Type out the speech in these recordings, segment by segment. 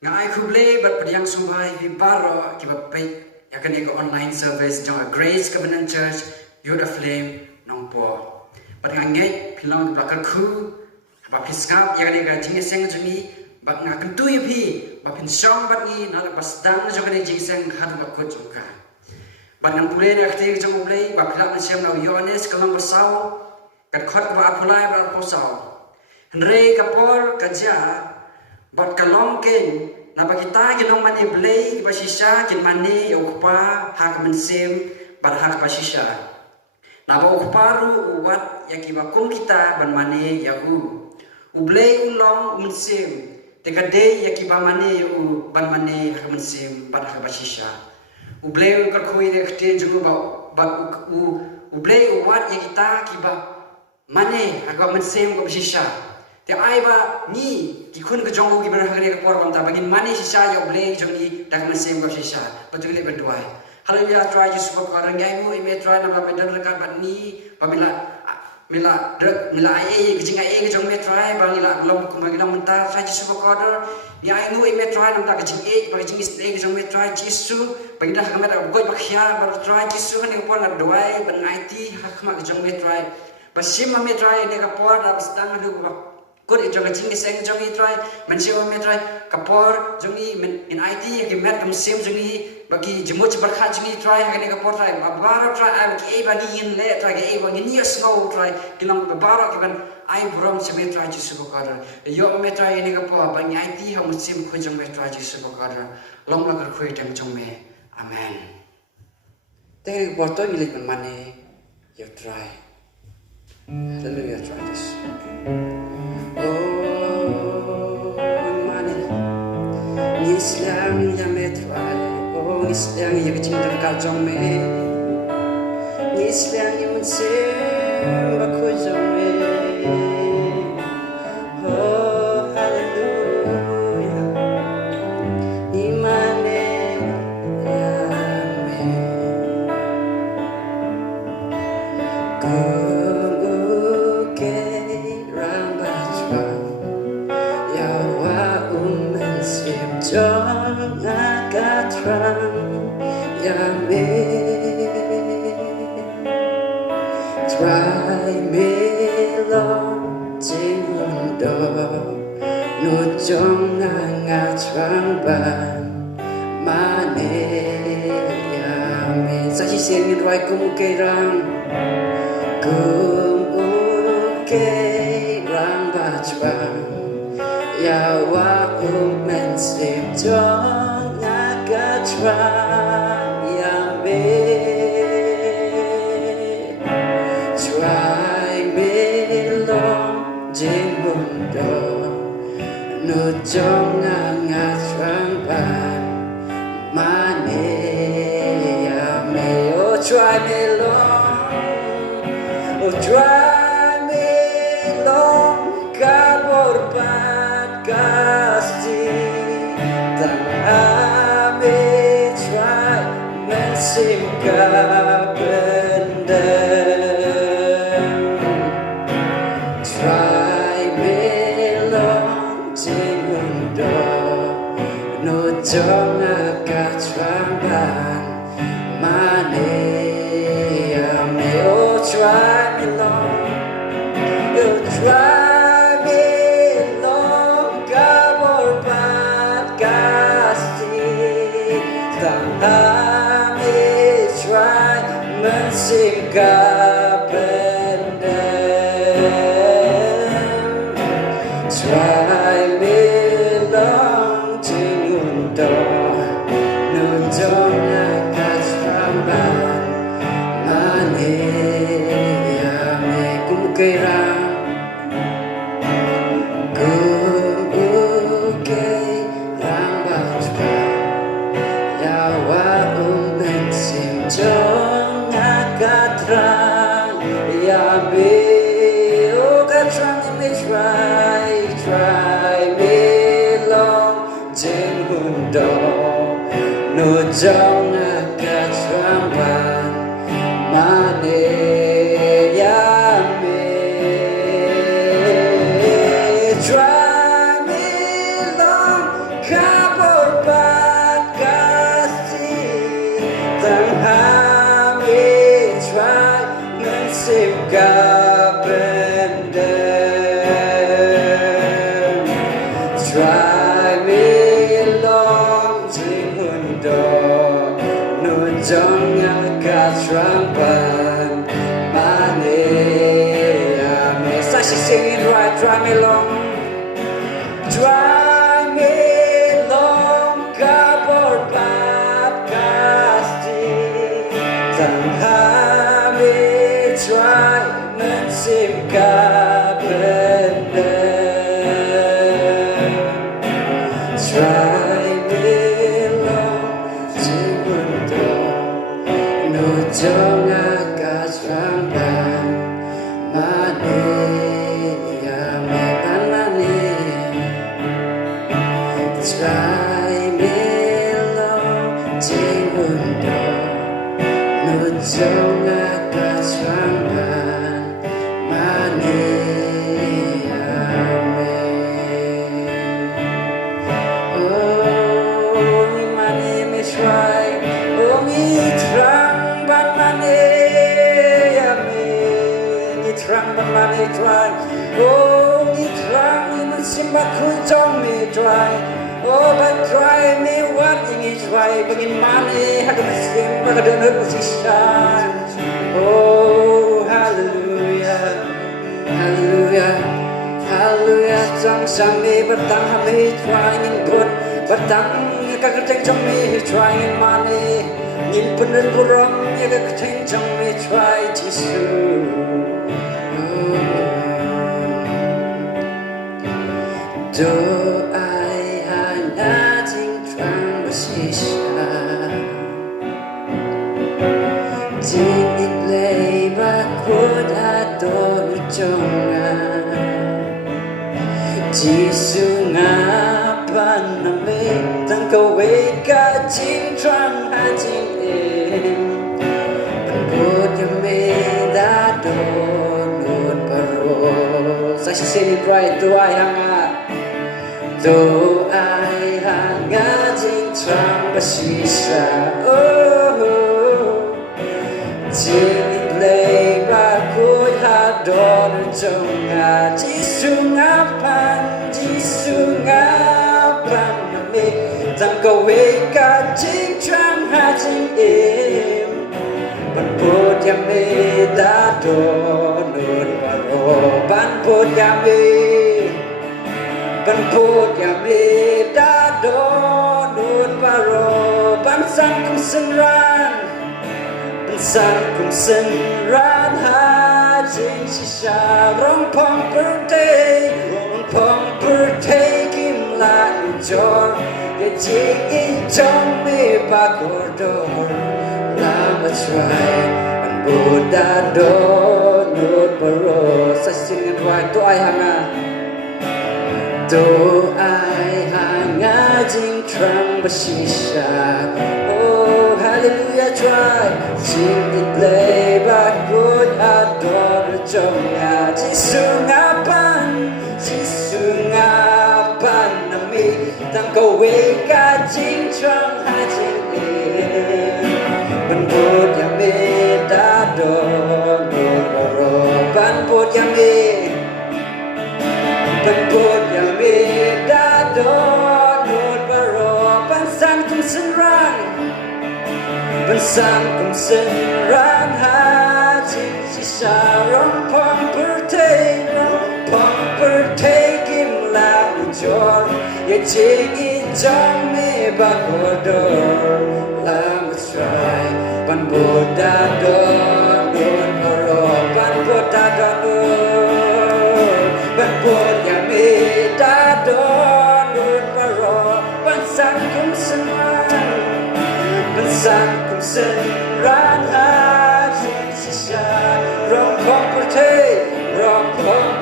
Ngai kuble bat padiang sumbai vi baro ki ba pe yakan eko online service jong a Grace Covenant Church Youth Flame nongpo. Bat ngai pilong bakal khu ba piskap yakan eka jingeseng jungi bat ngakan tu pi ba pin song bat ni na pas dang jong jingeseng hat ba ko jongka. Bat nang pule na khti jong uble ba pilak na siam na Yohanes kalang basau kat khot ba apulai ba posau. Henry kapor kaja bat kalong ken na bagita ginong mani blay basisya kin mani ukpa hak mensem bat hak basisya na ba ukparu uwat yakiba kum kita ban mani yahu ublay ulong mensem tekade yakiba mani u ban mani hak mensem bat hak basisya ublay kakoi de khten jungu ba ublay uwat yakita kiba mani hak mensem ko basisya te ai ba ni ki khun ka jong ki ber hagre ka por bam ta bagin mani sisa yo ble jong ni dak man sem ka sisa patul le bedwai haleluya try just for ka rangai mu ime try na ba bedar ka bat ni pamila mila drek mila ai ki jinga ai ki jong me try ba nila lom ku magina menta try just for ka ni ai nu ime try na ta ka jing ai ba jing is ai ki jong me try jisu bagin da ka me ta goi ba khia ba try jisu kan ni por na dwai ban ai ti ha khma ki jong me try ba sim me try ne ka por da stang adu ba good in jonga jingi seng jongi try mensi o me try kapor jongi in IT ki met kam sim jongi bagi jemut berkhat jongi try hagani kapor try abara try am ki ba ni in le try ki ba ni snow try kilang babara ki ban ai brom se try ji subo kara yo me try ni kapor ba ni IT ha musim khu jong me try ji subo kara long la kar khu tem jong me amen te por to ni le mane you try hallelujah try this Islang ya metrai oh islang ya kecing terkacau me islang ya mensem baku jong me oh haleluya imane ya me kuke rambachwa ya wa mensem Jong agatran yame try me long jimundo no jong agatran ban mane yame sa chi sen ni roi kum ke rang ba chwa ya wa men sim jong agatra ya me try me long jimundo no jong agatra ban mane ya me oh try me long oh try me long kabor kasih tak ambil try mesim kapendem try belong jimundo no jong agak tramban mane ame oh try belong oh try Ami try mesim kapendem try belong jimundo no jong agak tramban mane ame kumukira Jong agatran ya be oh gatran me try me long jimundo no jong agatran ban mane ya me try me long try me long try me long kabor pasti tanpa me try mensim kabenda try me long jibundo no jonga kasramban mane ya me kanane try me long jibundo no jonga kasramban mane ya me oh mi mane me try oh mi trang ban mane ya me ni trang ban mane try oh ni trang niมันสิมาคุยจ้องme try oh but try me what ni try begin mane hak muslim bagada no position oh hallelujah hallelujah hallelujah trong sang me batang hame try in good batang ka keteng trong me try in mane nhìn bên buram ya ka keteng trong me try Jesus do ai hanya jing trang bersisa jing itlay bakod adon jonga Giêsu ngapan name tang kawe ka jing trang ha jing em bakod me da do nut paro sa sini right do ai hanga do ai hanga jing trang bersisa oh jing itlay bakod adon jonga Giêsu ngapan name tang kawe ka jing trang ha jing em ban put ya me da do nut paro ban put ya me ban put ya me da do nut paro ban sang kum sen ran ban sang kum sen ran ha jing shisha rong pong per day kim la jor ye jing in chong me pa kordor la ma try ban buddha do nut paro sa sing right to ai hanga do ai hanga jing trang bashisha oh hallelujah try jing itlay bakod ador jonga Giêsu ngapan nami tang kawe ka jing trang ha jing ban put ya me da do nut paro ban put ya me ban put ya me da do nut paro ban sang kum sen ran ha jing shisha rong pong per day kim la jor ye jing in jong me bakodor la try ban buddha do nut paro ban buddha do ban put ya me da do nut paro ban sang kum sen ran ha jing shisha rong pong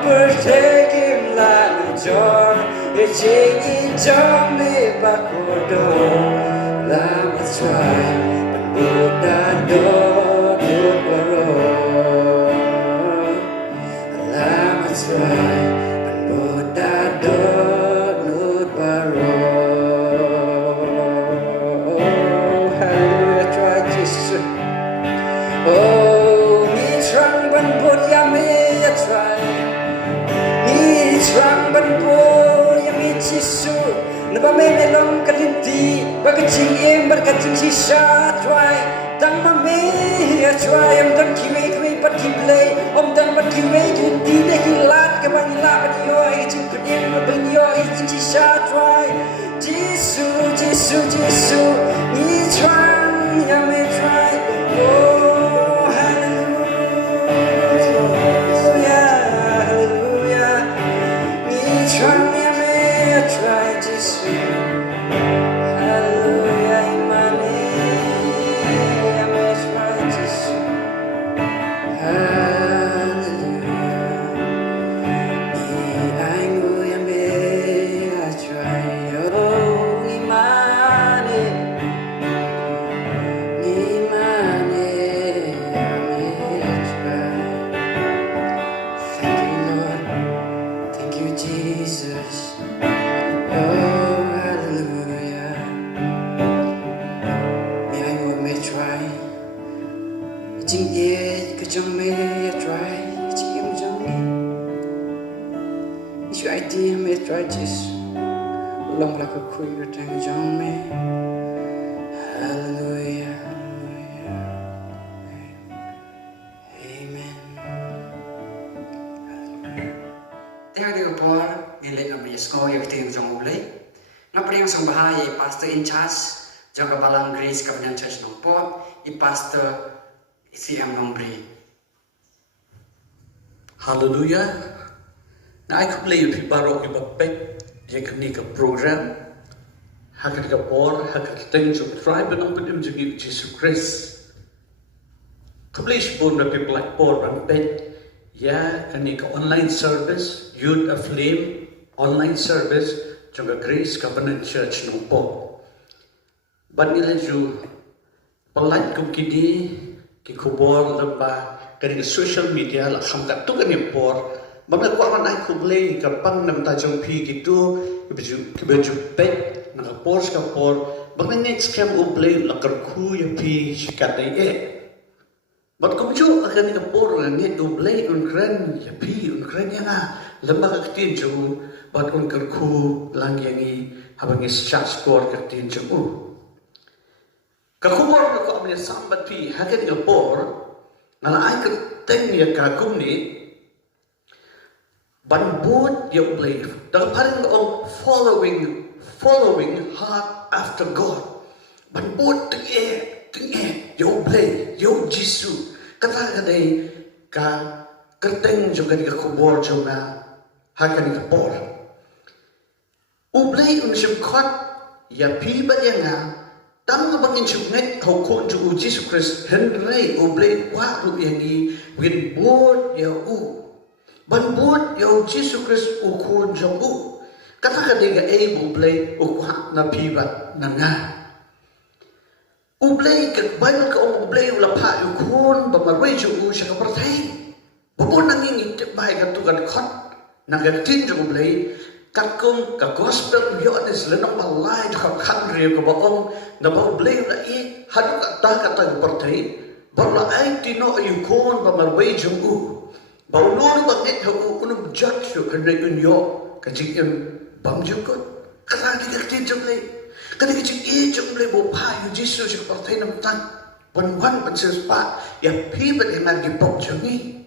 per day kim la jor ye jing in jong me bakodor la try ban buddha do nut paro la try ban buddha do nut paro hallelujah try Jesus oh ni trang ban put ya me ya try ni trang ban put ya me Jesus na ba me long kalinti ba ka ching em ba ka ching shisha try tang ma me ya try am dan ki me pat ki play om dan pat ki me ki di de ki lat ka ba ni la ba yo 下拽，基础基础基础，你穿也没拽，哦，哈利路亚哈利路亚，你穿也没拽，基础，哈利路亚伊玛尼也没拽，基础，哈利路亚，你爱我也没拽，哦，伊玛尼。Thank you, Jesus. Oh, hallelujah. May I go may try. Chính ye cái trong mê try. Chính em trong đi. Chứ ai đi mê try Jesus. Lòng là cái khuy cái trang trong mê. Hallelujah. Hallelujah. Amen. Theo điều Paul nghe lên làm việc school yêu thương trong mục lấy. Ngap yang sang bahaya pastor in charge jaga balang Grace Covenant Church Nongpot i pastor CM Nombri. Hallelujah. Na ai kup lei pi barok i bapek ye kani ka program hakat ka por hakat teng ju tribe nong pedim ju gi Jesus Christ. Kup lei spon na pi black por ran pet ya kani ka online service youth aflame online service jaga Grace Covenant Church Nongpot. Ban ni ju pelat kum kini ki kubor leba kani social media la kham ka tu kani por bang ko man ai khub le ka pang nam ta jong phi ki tu ki baju pet na ka por ska por bang next scam u ble la kar khu ya phi shikat dai e bat kum ju kani ka por la ne u ble un kran ya phi un kran ya na lamba ka tin ju bat un kar khu lang yang i habang is chat score ka tin ju ka khubor na ko amne sambat phi hakan ka por ngala ai ka teng ya ka kum ni ban boot your belief the paring of following hard after God ban boot ting e your belief your Jesus kata ka dei ka kerteng juga ka khubor jona hakan ka por ublay un shim khot ya pi ba yang tam nga bangin chuk net ho ko ju Jesus Christ henry ublay wa ru yang i win boot ya ban buat yang Jesus Christ ukun jauh kata kadiga able play ukha na piba na nga ublay ka ban ka ublay ula pa ukun ba marway ju siya ka partay bubon nanging itip bahay ka tugan khot na ka tin ju ublay kakum ka gospel yo anis lenong balay ka khandri ka baong na ba ublay ula i hadu ka ta ka partay barla ay tino ukun ba marway ju Baulur banget aku kunu judge you kena unyo kajik yang bam jukut kata kita kecil jumlah kata kecil jumlah bopa you Jesus yang partai nampak penwan pensespa ya pibat yang lagi pop jungi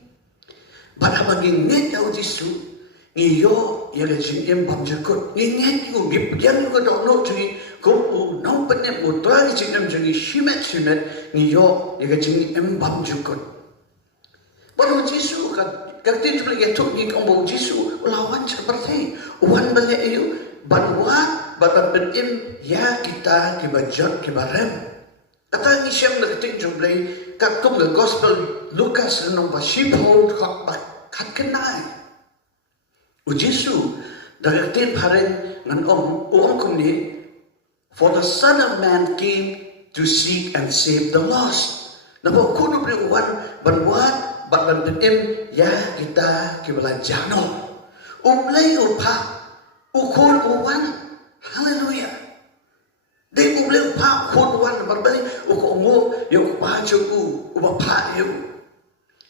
pada bagi net you Jesus ngiyo ya kecil yang bam jukut nginget you gipian you kata no jungi kau nong penyet putra kecil yang jungi shimet ngiyo ya kecil yang bam jukut baru Yesus kan kerti tu lagi tu ni kamu Yesus lawan seperti wan balik itu banwa bapak berim ya kita kibajak kibarem kata ni siang nak kerti tu lagi kakum the gospel Lukas nomor sipol kat kenai Yesus dah kerti paren ngan kum ni for the Son of Man came to seek and save the lost. Nampak kuno beri wan banwa Bapak betim ya kita kibalanjang no. Umlay upa ukun uwan. Hallelujah. Di umlay upa ukun uwan berbalik ukumu yung baju upapa yu.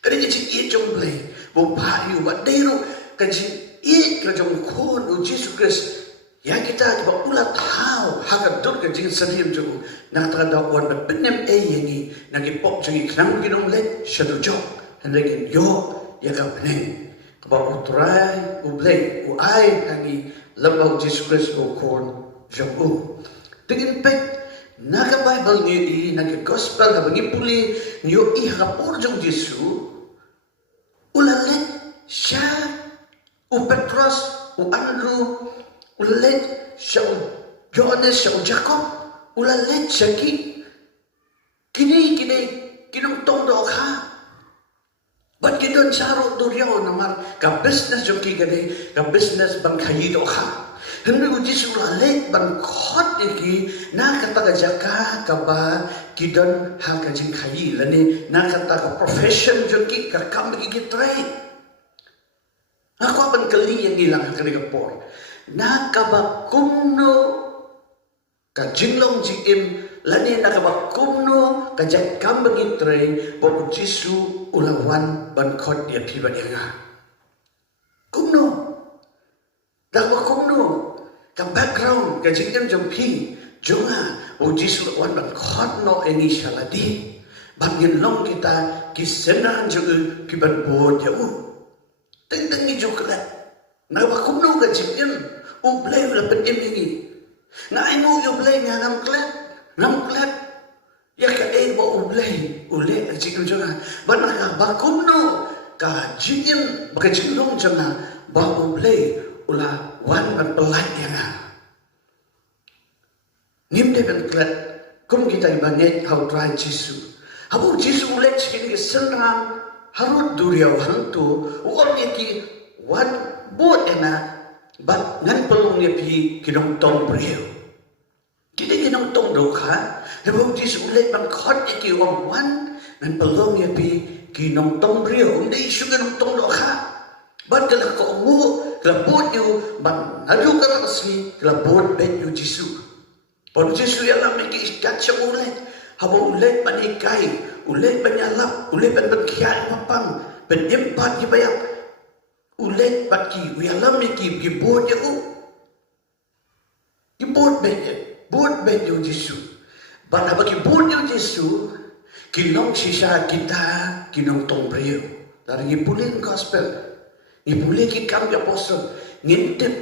Kani kecil jong umlay upa yu badero kecil kejong ukun Jesus Christ. Ya kita tiba ulat tahu hakat dot kecil sediam jong nak terdawan betim yangi nagipok jangi kenang ginong let shadujok. Hendakin yo ya ka peneng kabau utrai ublay uai hangi lamang Jesus Christ o kon jabu. Tingin pek naga Bible ni naga gospel na bangi puli niyo ihapur jong Jesu ulalit siya o Petros o Andrew ulalit siya o Johannes siya o Jacob ulalit siya kini kinungtong do ka. Ba't gidon saro do riyaw naman ka business yung kigani ka business bang kayido ka. Hindi ko Jesu lalit bang kot iki nakataga ka ba gidon hakajing kayi lani nakataga profession yung ka kamagigitray. Ako apan kali yang ilang kaligapor nakabakumno ka jinglong jim lani nakabakumno ka jak kamagitray bo Jesu ulawan bankot dia piba dia nga. Kumno. Dakwa kumno. Ka background ka jingdam jompi. Jonga o Jesu ulawan bankot no eni shaladi. Bangin long kita kisenan juga piban bo dia u. Tentang ni juga. Nakwa kumno ka jingdam u blay ula pendim ini. Na inu yo blay nga nam klep. Ya ka ba ulay ang jingin dyan ba nakabakumno ka jingin baka jinglong dyan ba ulay ula wan ang pelat niya nga ngimde ang klat kung kita ibanit how try Jesu habo Jesu ulay sikin senang harut duriyaw hantu uang iki wan buat ena ba ngan pelong niya pi kinong tong beriyaw kita kinong tong do ka Hebang Jesu ulit bang kot iki wang nan pelong ya pi kinong tong rio hindi isu kinong tong do ka ban kala ko mu kala bot yu ban adu kala si kala bot bet yu Jesu pon Jesu ya lam iki ikat siya ulit habang ulit panikay ulit panyalap ulit panbagkiyay mapang penimpat ibayak ulit pati uyalam iki gibot ya u gibot bet yu Jesu Bana bagi bunyo Jesu, kinong siya kita, kinong tong priyo. Dari ngipulin gospel, ngipulin ki kami apostol, ngintip,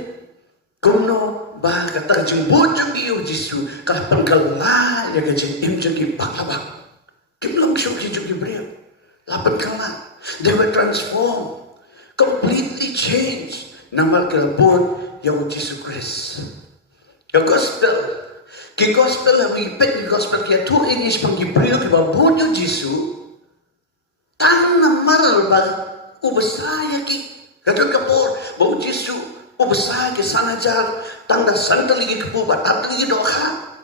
kuno ba katang jing bunyo iyo Jesu, kalapan kala, yaga jing imjong ki paklabak. Kimlong siyo ki jong ki priyo. Lapan kala. They were transformed, completely changed. Namal kalabon, yaw Jesu Christ. Yung gospel, Ki gospel hawi pet ki gospel kia tu English pang Gibril ki babunyo Jesu tang na maral ba ubasaya ki kadang kapor bau Jesu ubasaya ki sanajar tang na sandal ki kapu batat ki doka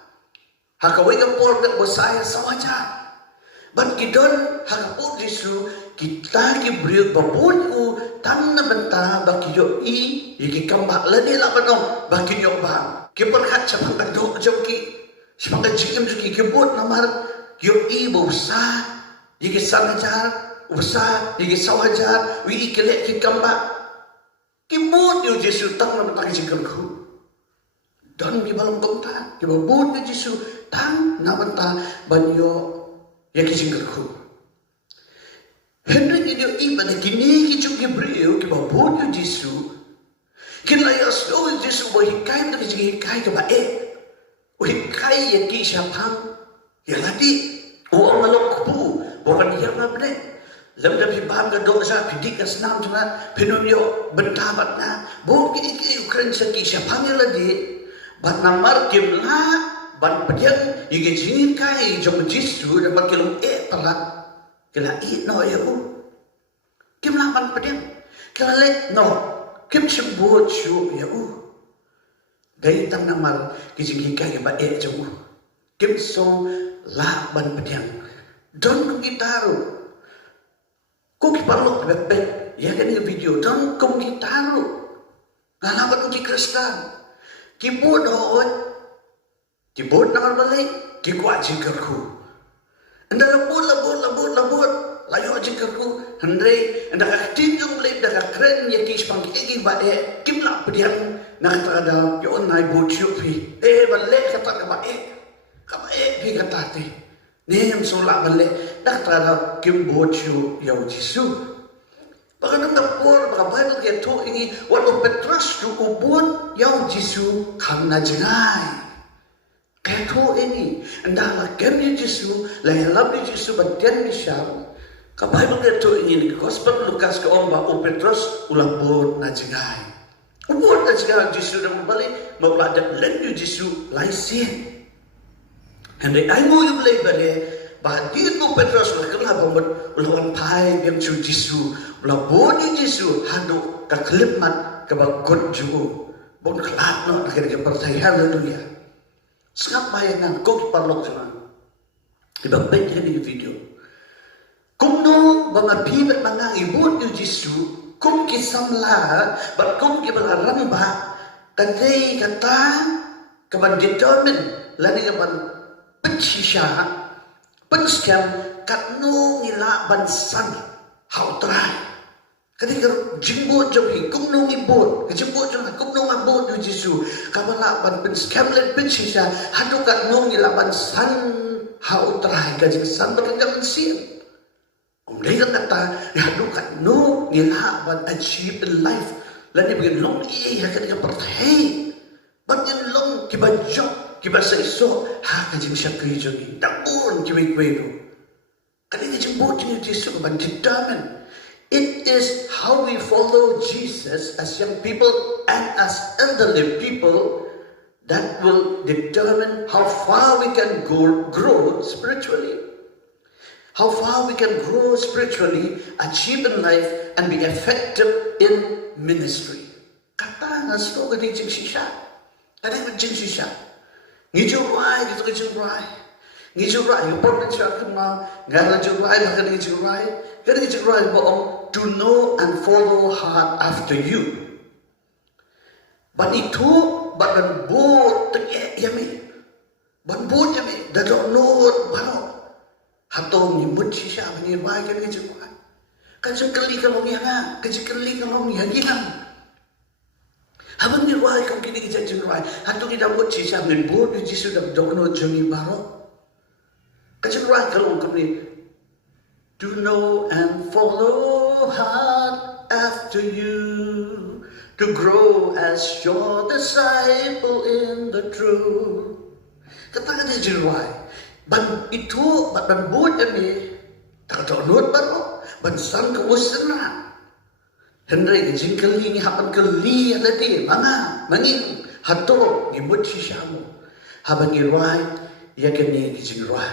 hakawai kapor dak ubasaya sawaja bat kidon hakapor Jesu kita Gibril babunyo tang na benta ba kiyo iki kambak lani la banong ba kiyo ba Kiperhat sa pagkadok jom ki, sa pagkajikim sa kikibot namar, yung ibo sa, yung sanajar, usa, yung sawajar, yung ikilit kikamba. Kibot yung Jesu, tang na matang sikal ko. Doon may balong kumta, kibabot yung Jesu, tang na matang banyo, yung kisikal ko. Henry yung iba na kinigit yung Gibril, kibabot yung Jesu, Kinlayas o Jesu mo hikay na hikay ka ba o hikay yang kisah pang yaladi o ang malok po bukan yang abne lamda pibam ka doon sa pidikas na pinunyo bentabat na buong kini ukran sa kisah pang yaladi bat namar kimla ban padyan yung jingin kay jom Jesu na magkilong pala kila no ya kimla ban padyan kila let no Kim sebut syuk ya Dari tang namal Kijingika ya ba jamu Kim so la ban pediang Don kong gitaru Kung kiparlok bebek Ya kan yung video Don kong gitaru Ngalabat kong kikrista Kibod hoot Kibod naman balik Kikuat jingkarku Anda labot Layo jingkarku Hendray, anda kaktinjong lip, anda kakren, yakis pang egi ba kimla pediang, nakatada, yon na ibu chupi, balik kata kaba pi kata neyam sola balik, nakatada kim bochu yaw Jesu, Baka nang napor, baka Bible kaya to ini, walo Petras do ubon, yaw Jisu kang na jingay. Kaya to ini, andala kem ni Jisu, layalam ni Jisu, batian ni siya, ka Bible kaya to ini, ni Gospel Lucas ka omba, o Petras, ulabon na jingay. Ubon na jingay, Jisu na mabalik, mabladak len ni Jisu, laisin. Hindi ay mo yung label bahkan dito Petros kenapa ulawan pai yang cu Jisu ulabon ni Jisu hadu kaklimat kabagot juga bon kelak no akhirnya percaya haleluya sangat bayangan kau parlok sama iba baik ni video kung no mga bibat mga ibon ni Jisu kung kisamla bat kung kibalaramba kadai kata kaban determine lani kaban pensisya penskam kat no ngila bansan how try kadi karo jimbo jogi kum no ngibot jimbo jogi kum no ngabot du Jisu kabala ban penskam len pensisya hadu kat no ngila bansan how try kadi san berjam sin dai kata hadu kat no ngila ban achieve in life lan ni begin long iya kadi ka pertai ban yen long kibajok kiba sa iso, ha, kajing siya kayo jogi. Tapon, kiwi-kwero. Kanina jimbo niyo Jisu, kaban determine. It is how we follow Jesus as young people and as elderly people that will determine how far we can grow spiritually. How far we can grow spiritually, achieve in life, and be effective in ministry. Kata nga sino kanina siya. Kanina siya. Ngijurai gitu ngijurai. Ngijurai important siya kema ngara jurai bahkan ngijurai boong to know and follow hard after you. But itu ban bot tege yami. Ban bot yami dadok not baro. Hatong nyebut siya bani bai kan ngijurai. Kan sekali kalau ngianga, kali kalau ngiang. Habang ni wai kau kini kita jenuai, hantu kita buat sisa membod di Jisu dah dono joni baro. Kejenuai kalau kau ni to know and follow hard after you, to grow as your disciple in the truth. Katakan dia jenuai, ban itu ban buat ini tak dono baro, ban sang keusaha. Henry kajing kali ni hapan kali alati mana mangin hato gimut si siamo habang irai ya kani kajing rai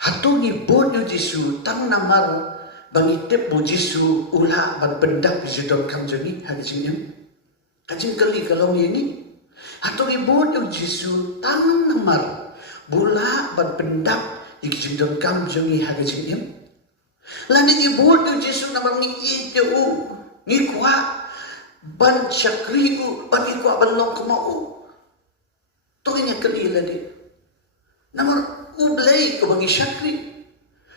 hato ni bod yu Jisu tang namar bangitip bo Jisu ula ban pendak bijudon kam joni hagajing yam kajing kali kalau ni hato ni bod yu Jisu tang namar bula ban pendak ikijudon kam joni hagajing yam Lani ni bodoh Jisu nama ngi itu ngi kuat ban syakriu ban ikut ban long kemau tu ini kali lagi nama ublay ko bagi syakri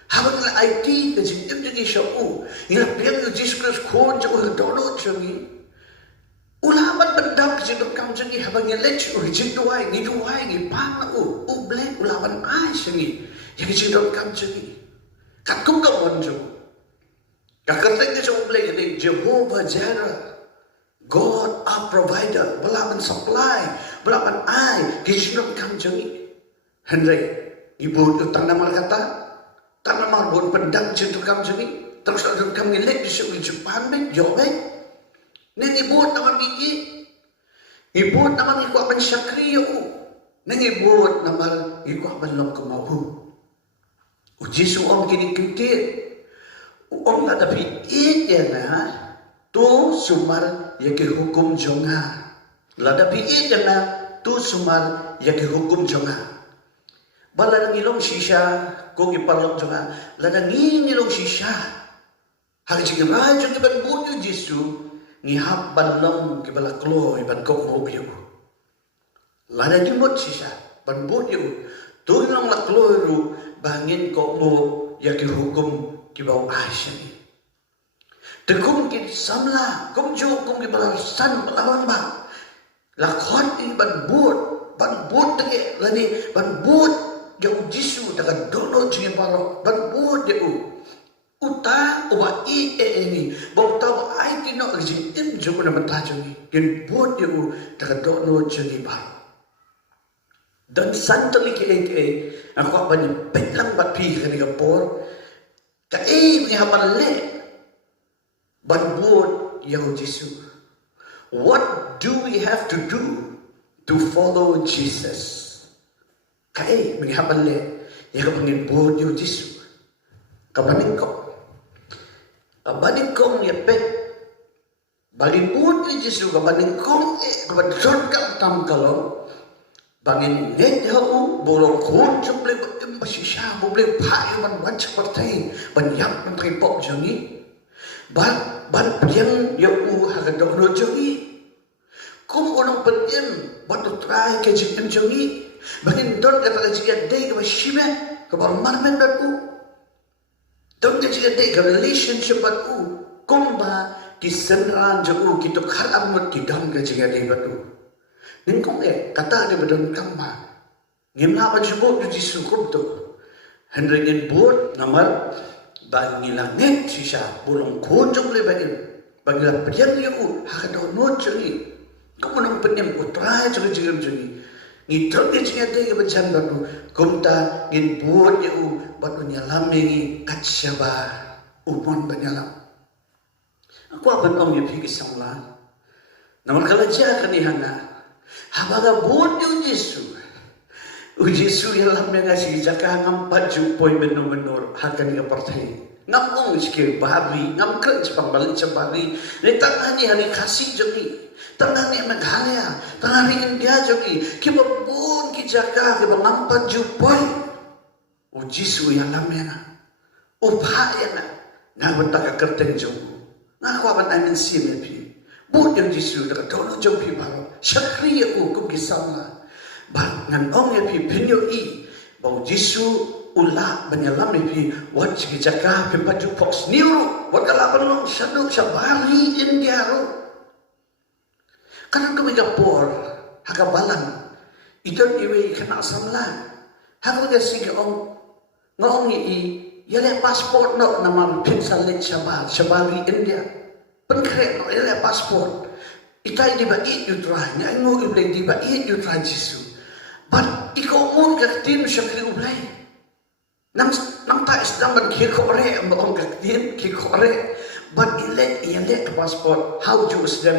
habang la IT ke jim jadi syau ila pian Jisu Kristus ko jo dono chungi ulaman pendap jitu kam chungi habang lech jitu ai ngi pa ublay ulaman ai chungi yang jitu kam chungi kat kum kau manju, kat kerja dia cuma beli ni Jehovah Jireh, God our provider, belaman supply, belaman ai, kisnuk kam jangi, Henry, ibu tu tak nama kata, tak nama bon pendam cintu kam jangi, terus ada kam ngelak di sebuah Jepang ben, jawab ni ibu nama gigi, ibu nama ibu akan syakri yo, ni ibu nama ibu akan long kemau. Jisu om kini kintir, om tak tapi na tu sumar yaki hukum jonga, la tapi na tu sumar yaki hukum jonga. Bala ngilong sisya ko giparlok jonga, la ngilong sisya. Hari jing rajo giban bunyo Jisu ngihap balong kibala klo iban ko mobyo. La dimot sisya ban bunyo tu lang la klo ru bangin ko mo yaki hukum kibaw Asia ni. Tekum kit samla, kum jo kum kibalarsan palawan ba. Lakon in ban buot tege lani ban buot yung Jisu daga dono jing paro ban buot buat dia uta uba ni bau tahu ai tino jing im jo na mata jongi gen buat dia daga do no jongi ba dan santali ke aku apa ni pelang bat pi ke ni por ka mi hamal le ban buat ya Yesus. What do we have to do to follow Jesus? Kai menghaban le ya kapangin buat ya Yesus. Kabaning ko ya pet bali buat ya Yesus kabaning ko kabadron ka tam kalong bangin net ho bolong kon chuple masisya boleh pai man wan seperti banyak menteri pop jongi ban piang ya hagadok no jongi kum orang penjem batu try ke jikin jongi bangin don kata jika day ke shime ke marmen batu don ke jika day ke relationship batu kumba kisenran jo kita khalam mut kidam ke jika day batu ningkong kata dia bedon kama ngimna ban sebut di sukup tu hendrengin buat namar bangilang net sisa bulong kunjung le bangilang pedian yu hakado no churi kumunang penyem utrai churi churi ngitro ni chinga de bacan batu kumta ngin buat yu batu nyalam mengi katsyaba upon banyalam aku akan om yu pigi sangla namar kalaja kanihana habaga buat yu Yesus Yesus yang lamnya ngasih jaka ngampat jupoi menur hakan ka partai ngamong sikir babi ngamkan sepang balik separi ni tangani hari kasih jogi tangani maghalya tangani India jogi kiba bun ki jaka kiba ngampat jupoi Yesus yang lamnya upaya na bentaka kerten jogu ngaku aban amin sim pi bun yang Yesus dak dono jogi baro syakriya ku kisana ngan ong ya pi penyo bau Yesus ula banyalam pi wat jaka pi paju fox niru wat kalaban long syadu syabari India ro kana kami kapor hakabalan idon iwe kana samla hakul ga sige ong ngong yale passport no namam pinsalit syabari India penkre no yale passport itai di ba it utrai nya ngo ible di ba it utrai Yesus but ikaw mo kaktin syakri ulay nam ta isdam ban kikore ang kaktin kikore but ile ka passport how to isdam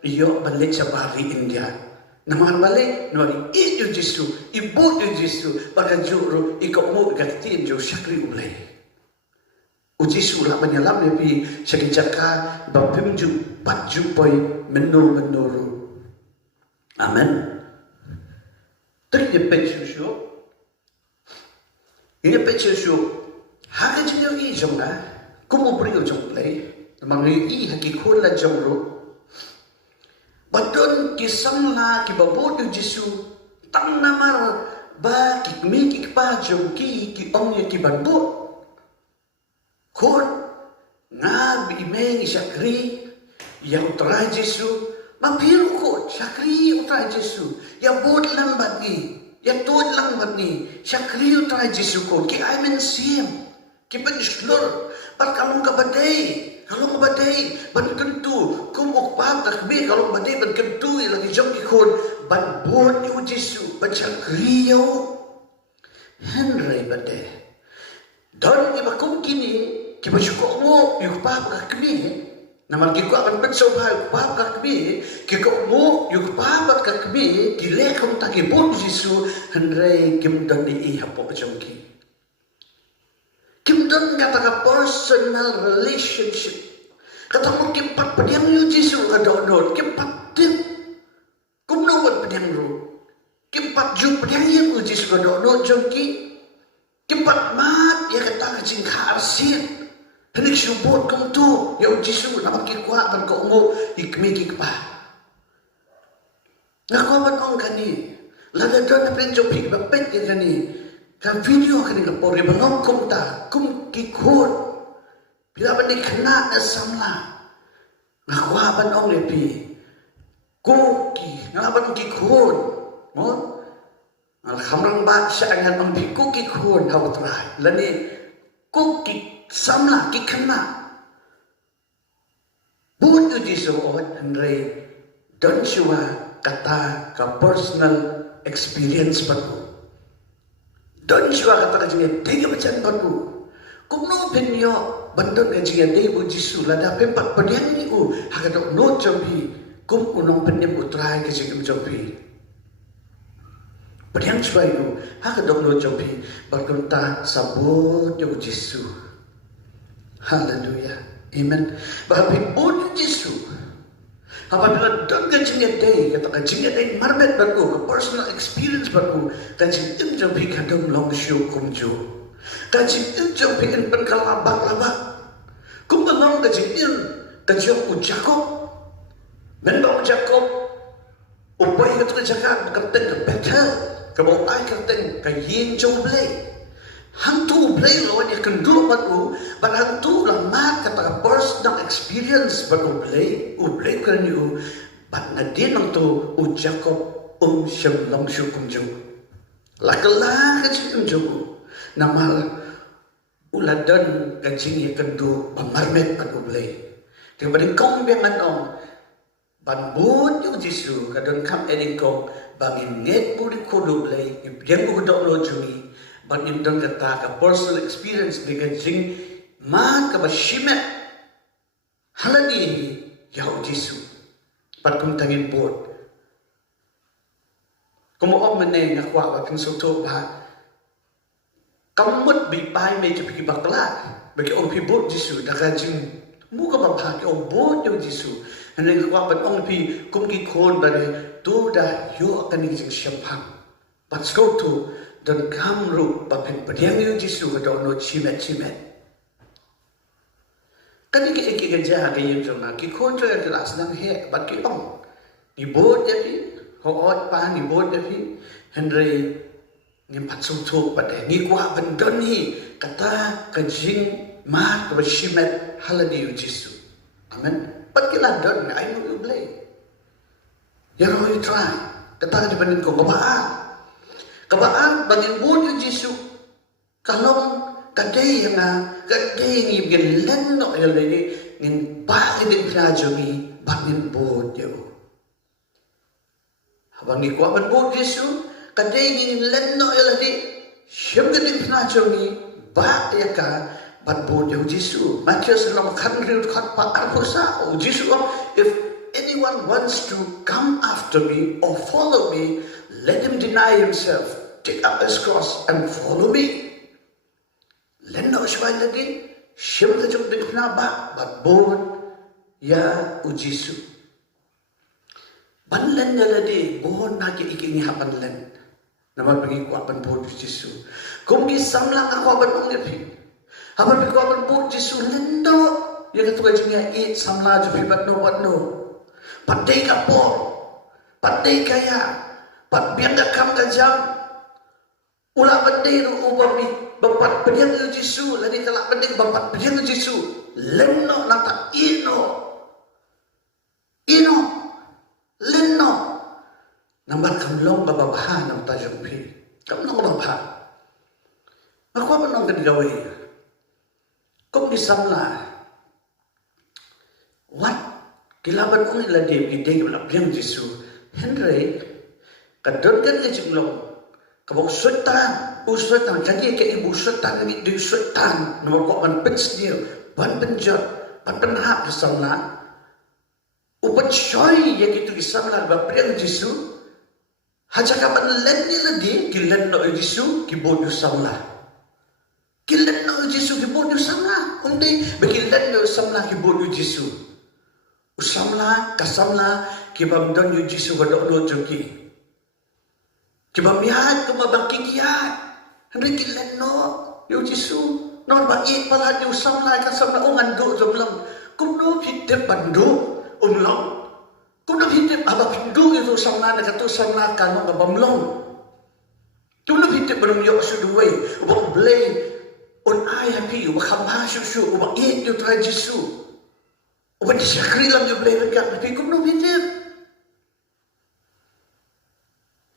iyo balik sa bari India namar balik nori iyo Yesu ibu Yesu baka juro ikaw mo kaktin jo syakri ulay o Yesu la banyalam lepi syakijaka bapimju patju poy menuru amen. Trik dia pensiusu, ini pensiusu, haga jengyo jong na, kumu beriyo jong play, namang hagi kula jong ro. Badon kisang la kibabot yung Jesu, tang namar ba kikmi kikpa jong ki ong ya kibabot. Kun nga bimeng isyakri, yang utray Jesu. Mabiru ko, syakri utray Jesu. Ya bod lang bad ni. Ya tod lang bad ni. Syakri utray Jesu ko. Ki ay men siyem. Ki panishlor. Par kalong kabaday. Kalong kabaday. Ban kentu. Kumukpag takbi. Kalong kabaday. Ban kentu. Ilang ijong ikon. Ban bod yu Jesu. Ban syakri yaw. Henry baday. Don iba kum kini. Ki pasyuko mo. Yung papag kami. Naman kiko akan pensobhay papag kami, kiko mo yung papag kami, kilekong takibon Yesu, Henry kimdon ni ihapo jongki. Kimdon nga taga personal relationship. Katamo kimpat padiyang yu Yesu kadonod, kimpat din. Kumnawad padiyang ro. Kimpat jung padiyang yu Yesu kadonod jongki. Kimpat mat ya kata kajing kaarsin. Hendak syubot kong tu, ya Yesus nak kikuat ban kau mo ikmikik pa. Ngakoban ong kani, lada don na prenjo pig bapet ya kani. Ka video kani ka pori banong kum ta, kum kikut. Bila ba ni kena na samla. Ngakoban ong lepi. Kuki, ngaban kikut. Mo? Alhamdulillah siya ang ang kikut hawat rai. Lani ko ki samla ki khana buat yu Yesu ot andre don't you kata ka personal experience patu don't you kata ka jinge dege macam patu kumno penyo bandon ka jinge dege bu Yesu lada pempat padian ni u hakado no jambi kum unong penyem utrai ke jinge jambi padian cuai u hakado no jambi berkata sabut yu Yesu haleluya amen bahapi bu Yesu apabila dan kajingnya day kata kajingnya day marbet baku ke personal experience baku kajing injam pi kadang long show kumjo kajing injam pi in pen kalabak labak kumbalong kajing in kajing ujakop menbang ujakop upai kata kajakan kerteng ke better kabau ai kerteng kayin jong blay hantu blay lo ni kendur batu ban hantu lang mat kata personal experience batu blay kan you ban nadin nang tu Jacob syam long syukum jung lakala kajing jung namal uladan kajing ye kendur pamarmet batu blay tiba-tiba kong biangan ong ban bud yu Jesu kadon kam eding kong bangin net budi kudu blay yang bu dok lo jungi ban indon kata ka personal experience dengan jing man ka bashimet halani yau Jesu pat kum tangin bot kumo om mene ngakwa ka kin soto ba kamut bi pai me ju pi bakla bagi om pi bot Jesu daga jing mu ka ba ki om bot yau Jesu hande ngakwa ban om pi kum ki khon ba de tu da yo kan jing shampang pat soto dan kamru papen padiang yu Jesu kata no chimet kani ke kerja ke yang jona ki kontra ya kelas nang he bat ki ong ni bot ya pi ho ot pa ni bot ya pi Henry ngem pat sung thu pade ni kwa bandon hi kata kajing ma to chimet haladi yu Jesu amen pat ki la don ai no you play ya ro you try kata di banding ko kabaan bangin buat Yesu kalong kadai ni bikin leno yang lagi ngin bagi din pinajomi bangin buat yo habang ni kuat buat Yesu kadai ni leno yang lagi siyam din pinajomi bagi ka bat buat yo Yesu macam selam kanril kat pa arpusa Yesu if anyone wants to come after me or follow me let him deny himself take up his cross and follow me. Leno shwai lagi, shim ka jung dik na ba, but bon ya ujisu. Banlen na ladi, bon na ki ikingi ha banlen. Naman bagi ko apan bon ujisu. Kung ki samlang ako apan ong yapi. Hapan bagi ko apan bon ujisu, lendo. Yang itu ka jingya eat samla jupi bat no. Patay ka po, patay kaya, pat biang ka kam ka jam. Ulah bendai tu ubami bapat pediang yu Jesu lagi kalak bendai bapat pediang yu Jesu leno nata ino leno nambar kamlong bababha nam tajung pi kamlong bababha aku apa nong kedigawai kok disamla what kilaban uni ladi bidai balap pediang Jesu Henry kadon kan ke jumlong kabau sultan jadi ke ibu sultan ni di sultan nomor kok ban pits dia ban penjat ban penhak di sana ubat shoy ya gitu di sana ba priang Jesu haja ka ban len ni ladi kilen no Jesu ki bodu sana kilen no Jesu ki bodu sana undi bekilen no sana ki bodu Jesu usamla kasamla ki bamdon yu Jesu godok lo joki Kiba mihat kumabang kikiyat. Henry kilan no. Yo Jesu. Non ba pala ni usam lai ka sam na ongan do jomlam. Kum no hitep bandu umlong. Kum no hitep aba pindu itu sam na ka to sam na ka no bamlong. Kum no hitep banum yo su duwe. Ubang blay on ai happy ubang khamha su ubang yo try Jesu. Ubang disakri lang yo blay ka kum no hitep.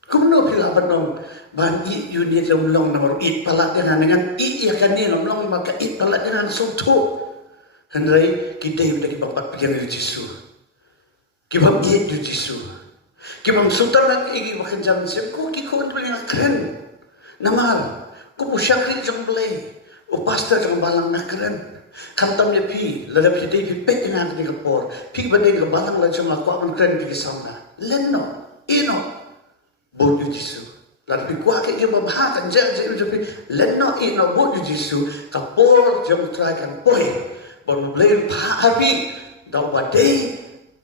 Kumno pila panong ban i unit long na it pala dengan i ya kan ni long maka it pala dengan sutu Henry kita udah kibapat pikir di Yesus kibab i di Yesus kibam sultan lagi igi makan jam siap ko kikot dengan keren namar ko musyakri jomble o pastor jom balang na keren kantam ya pi lada pi dei pi pek dengan di kapor pi bade ke balang la jom ko aman keren pi sauna lenno ino bo di Yesus lada pi kwa ke babha kan jam pi lenno ino bo di Yesus kapor jom try kan boy bon blame pa happy daw bade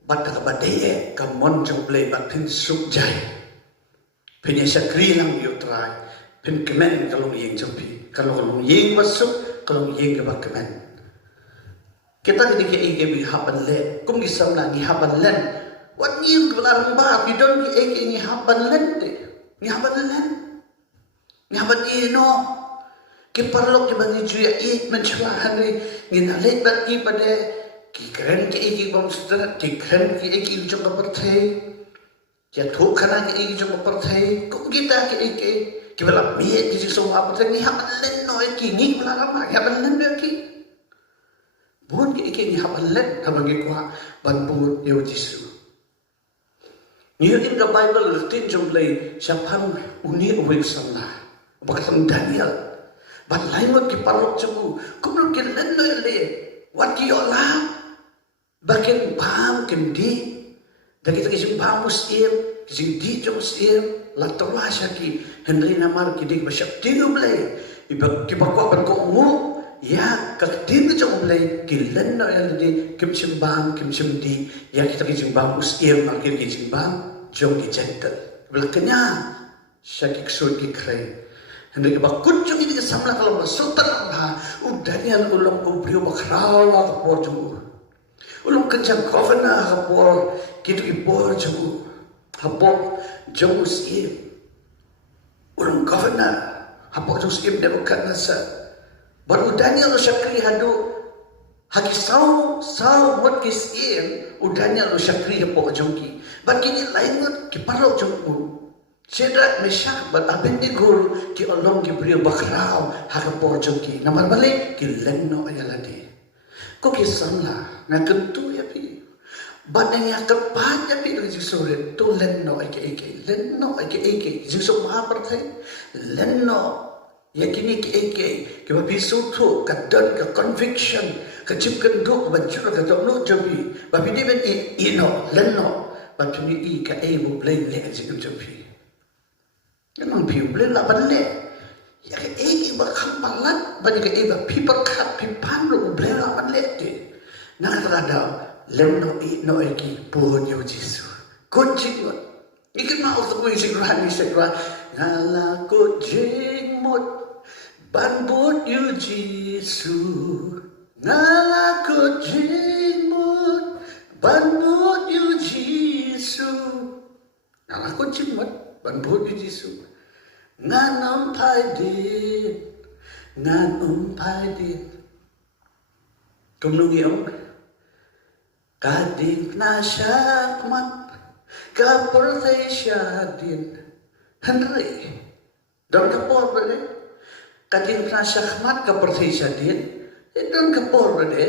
batta ka bade ka mon jom blame bat pin suk jai pin ya sakri lang yo try pin kemen kalong yeng jom pi kalong yeng masuk kalong yeng ke bak kemen kita ni ke ege bi haban le kum gi samla ni haban len wat ni belar ba bi don ki ege ni haban len de ni haban len ni haban ino ki parlok ki bangi juya i mencela hari ni na le bat ki pade ki keren ki ege bam sudara ki keren ki ege jom ka perthai ya thu khana ki ege jom ka perthai kum kita ki ege ki bala mi ki so apa ni haban len no ki ni belar ma haban len be ki Bukan ke ni habalan habang ko ban bu yo Yesu. Ni in the Bible tin jom lay siapang uni uwi samla. Bakasam Daniel. Ban lainot ki parok jamu. Kumno ki lenno le. Wat ki ola. Bakin pam kendi. Dagi tagi sing pam muslim, sing di jom muslim, la tola syaki Henry namar ki dik basyak tingum lay. Ibak ki bakwa ban ko mu ya kaktin jom lay kilen na yaldi kim simbang kim simdi ya kita ki simbang usir makir ki simbang jom ki gentle belakanya syakik sud ki kray hendak bakut jom ini samla kalau sultan ba udanian ulong ubrio bakrawa ka por jom ulong kencang governor ka por kitu ki por jom hapok jom usir ulong governor hapok jom usir demokrat nasa baru Daniel syakri hadu haki sau wat kis udanya lo syakri hapo jongki bakini lain ki parau jongku Sedrak Meshach bat Abednego ki olong ki brio bakrao hakapo jongki namar balik ki lenno ayaladi ko ki sanla na kentu ya pi bat nang ya kepat ya pi ri sore to lenno eke lenno eke jiso ma perthai lenno yakini ki eke ki ba bisu thu ka dan ka conviction ka chip kan do ba chura ka no jobi ba bi ben ino lenno ba tuni I ka e bu blame le ji jobi memang bi blame la ban le ya ka e ba kham palat ba ni ka e ba pi par khat pi pan lo blame la ban le te na ka da lenno no eki po yo jisu ko chi ikan mau tu kui sigran ni sigran ngala ko jingmot ban bot yu Jisu ngala ko jingmot ban bot yu Jisu ngala ko jingmot ban bot yu Jisu nganum pai din tumnung yong kading na syakmat kaperthai syadin Henry dan kapor bade kading na syakmat kaperthai syadin dan kapor bade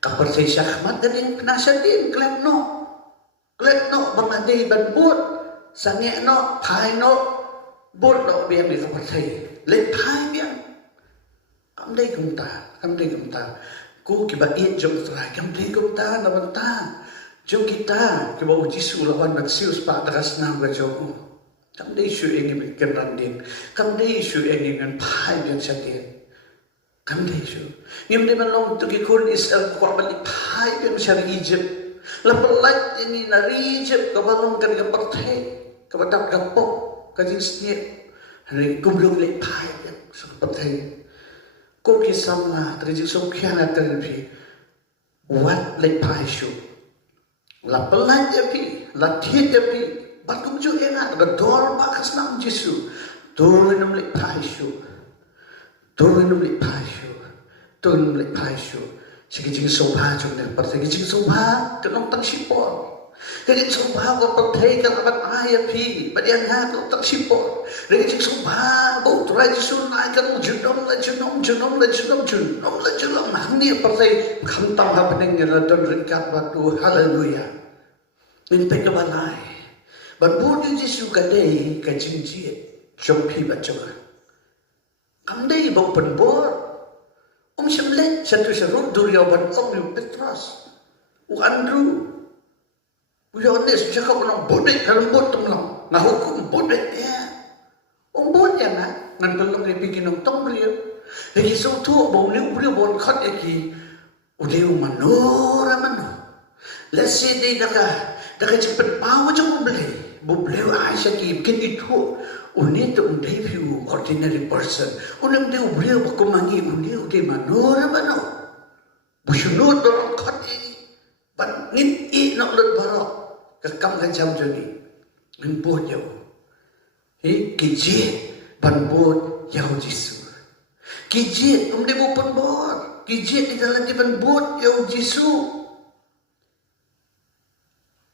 kaperthai syakmat kading na syadin kletno bangade ban bot sange no phai no bot no biang di kaperthai le phai biang kam dei kum ta ku ki ba it jom trai kam dei kum ta na ban ta jom kita ke bawah Jisu lawan Maksius pak teras nang bajoku kam dei shu engin ken randin kam dei shu engin pai yang satin kam dei shu ngim de malong tu ki kun Israel ko bali pai yang syari Egypt la pelat ini na Egypt ka balong kan ka perthai ka batap ka pok ka jinsni hari kumlung le pai yang sa perthai ko ki samla tri so khiana terbi wat le pai shu la pelan ya pi la thiet ya pi bat kum ju enga ga dor ba khas nam Jisu turun nam le paishu sigi jing so ba ju ne par sigi jing so ba ke long tang si por Kaya sumbaw ka pagtay ka naman ayap hi. Badiyan nga ito tak sipor. Kaya sumbaw ka utray jisun na ka mo junom. Nahani pagtay kamtang ka paning nila doon rin ka batu. Hallelujah. Nintay ka balay. Banbudi jisu kaday ka jinjit. Jompi ba joma. Kamday bang panbor. Siyamlet. Siyento siya rin. Duryaw ban yung Petras. Andrew. Uyones, siya ka unang budik, kalambot lang. Nahukom budik, budik yan na. Nandulong ibigin ng tongliyo. Isang tuwa, bawliw-bliw, bawang kat, uliw manora mano. Let's say, day naka-chipan pawa dyan bubliw ay siya kibkin ito. Unito, unday view, ordinary person. Unang di ubliw, kumangi, uliw, di manora mano. Busunod, bawang kat, but ngin not learn barok kakam kan jam joni ngin bot yaw kije ban bot yaw jisu kije umde mo pun bot kije di dalam di ban bot yaw jisu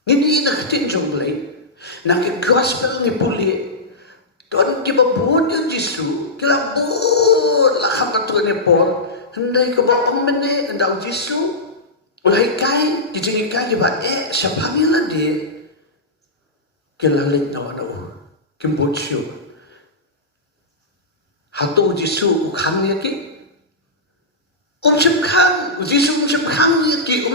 ngin ina katin jonglay na ke gospel ni puli don ki ba bot yaw jisu kila bot lakam katun ni por hendai ko ba omene ndaw jisu ulai kai, kijing ikai ba siapa mila dia kelalit nawa kimbochu hatu jisu ukang ya ki jisu kang ya ki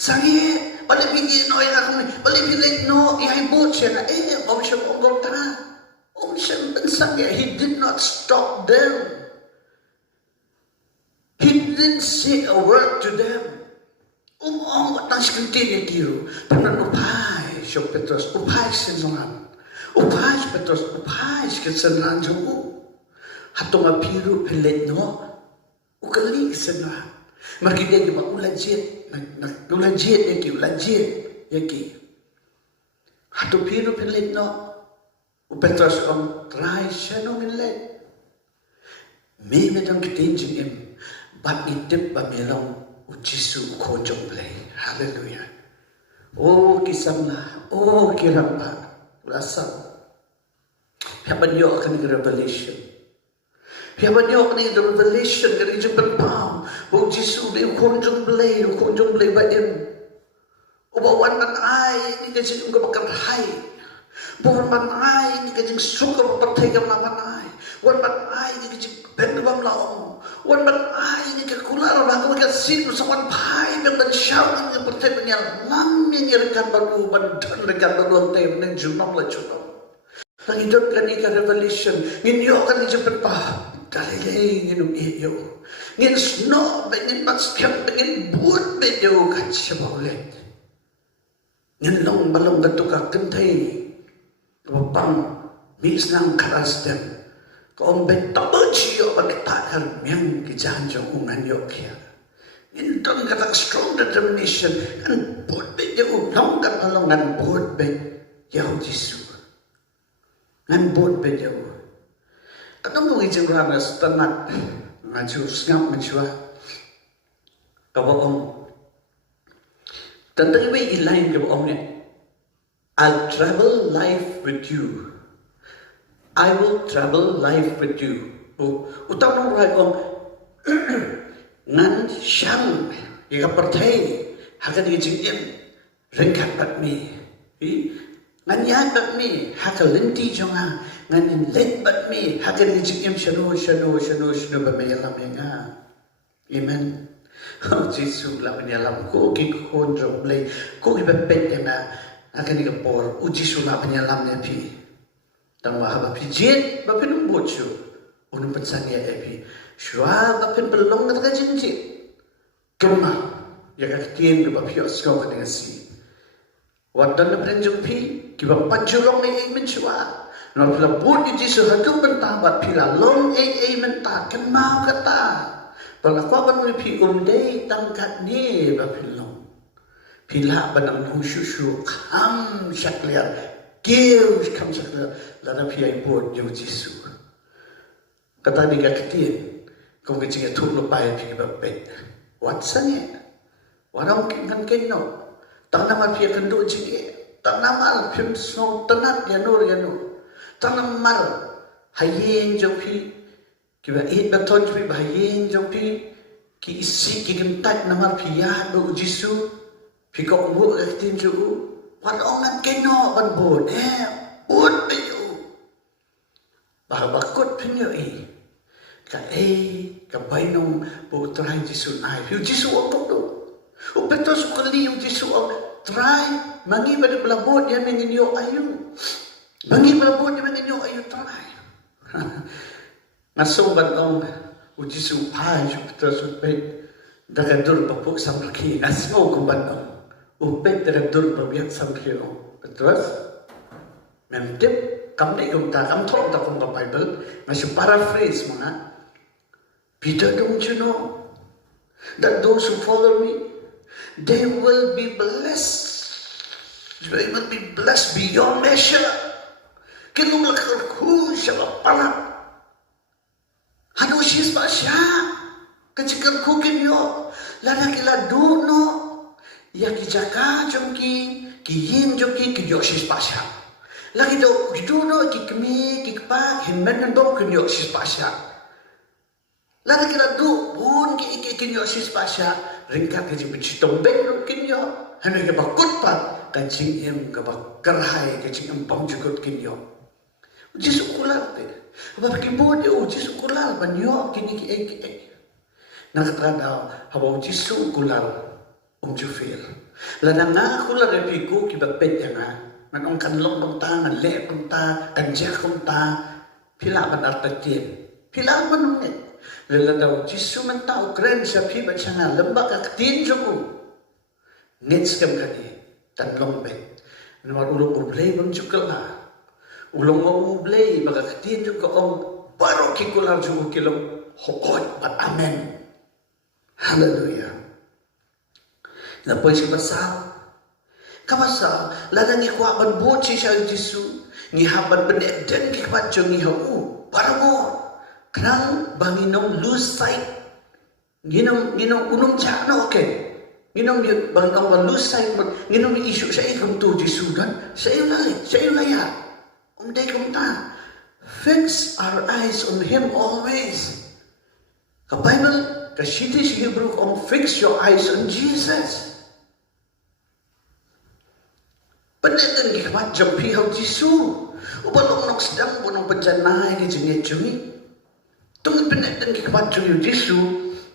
sange balik pinggir no ya kami balik pinggir no ya bot siya ongom tara sange he did not stop them. He didn't say a word to them. Watang sekunti kiro. Panan upay, Siya Petros, upay sinungan. Upay Petros, upay sinungan joko. Hato nga piro pelet no. Ukali sinungan. Margide yung ulajit. Ulajit yaki. Hato piro pelet no. Petros try siya no minlet. May medang kitinjing im. But itip ba melang ujisu kojong play. Hallelujah. Oh kisama. Oh kiramba. Lasam. Piyaban yo akan ng revelation. Piyaban yo akan ng revelation. Kaya yung pagpam. Oh jisu na yung kojong play. Yung kojong play ba yun? Ubawan man ay. Hindi kasi yung kabakarhay. Bukan man ay. Hindi kasi yung suka mapatay ka naman ay. Bukan man ay. Hindi kasi yung bendabam laong. Wan man ay ni kakular ba ko kasi sa wan pai ng shout ng pertay niya lam niya rekan baru bandan rekan baru tem ng junam la junam nang idot kan ika revelation nginyo kan ni jepen pa dalilay nginum iyo ngin sno ngin mas kam ngin buat bedo kan siya baulet ngin long balong gatuka kentay wapang mis nang karas dem kung betapa siya magtakar miyang kijahan siya kung anyo kaya. Nindong katak strong determination kan buat bet niya ulong kan along kan buat bet yaw jisu. Kan buat bet yaw. Katong kong ijing ramas tanat nga Diyos nga mansya. Kabakong tantang iba ilayin kabakong niya. I'll travel life with you. I will travel life with you. Utang nung ray kong ngan siyang ikapartay hakan ijing ringkat bat mi. Ngan yan bat mi hakalinti siya nga ngan let bat mi hakan ijing shano ba may alam nga. Amen. Oh Jesus la may alam ko kikondro play ko ibepet na hakan ikapor Jesus la may alam niya pi. Tang mahaba pijit bapin umbocho unum pensanya epi shwa bapin belong na jinjit kema ya kakien ke bapios ko dengan si wadan na prenjung pi kiba panjulong ni amen shwa no pila budi jisu hadu bentabat pila long menta kemau kata pala ko ban pi umdei tangkat ni bapin long pila banang shushu kam syaklian Kêu kam sakla lana piyay bod yaw jisu. Kata ni kakitien, kung kicing tulog pa yung pigibapit. Wat sangye? Warang kan kino. tang namal pia kendo jige tang namal phim song tanat yanu tang namal hayen jopi kiba it baton pi hayen jopi ki isi ki gentat namal pia do jisu pi ko mu tin ju wan ongan keno ban bon ut pe yu ba bakut pinyo ka bainong po try jisu ai yu jisu okok do o petos kali yu jisu ok try mangi ba de blabot yan ninyo ayu mangi blabot yan ninyo ayu try ngasong batong o jisu pai ju petos pe dagadur pa po samrki asmo ko batong o pet dagadur pa biak samrki petos memtip kamni kum ta kam thok ta kum Bible masih paraphrase mana Peter, don't you know that those who follow me, they will be blessed. They will be blessed beyond measure. Kinong lakarku siya pala. Hano siya pa siya. Kachikal ko kinyo. Lana kila duno. Ya kijaka jomki. Kiyin jomki. Kinyo siya pa siya. Lagi do duno kikmi kikpa. Himen nandong kinyo siya pa siya. Lada kila du pun kinyo sis pasya ringkat kaji bencitong beng kinyo hanu ke bakut pat kancing em ke bakerhai kancing em pang jukut kinyo jisu kulal pe apa kibod yo jisu kulal banyo kini ki nak kada hawa jisu kulal jufil lada na kulal repiku ki bakpet yang man ong kan long dong ta ngan le dong ta kanja kong ta pila ban artatin pila manunget Lala daw, Jisu man tao, kren siya piba siya nga, lambak aktin siya ko. Nits kam kani, tanlong bet. Naman ulong ublay, bang chukal na. Ulong ublay, baka aktin siya ko, baro kikulang siya ko kilong hukot, but amen. Hallelujah. Napoy siya basal. Kabasa, lala ni kuwaban bochi siya yung Jisu. Ngihaban beneden kikipat siya ngihaw, para mo. Kenang banginong lose sight, ginong unong cak na okay, ginong banginong lose sight, ginong isu saya ikam tu jisudan, saya laya, day kumta, fix our eyes on Him always. Ka Bible, ka Shiddish Hebrew fix your eyes on Jesus. Peneden kikapat jampi hau Jisu, upalong nok sedang punong penjanai kejengit jungi. Tung pinatan kikapat yung Jisu,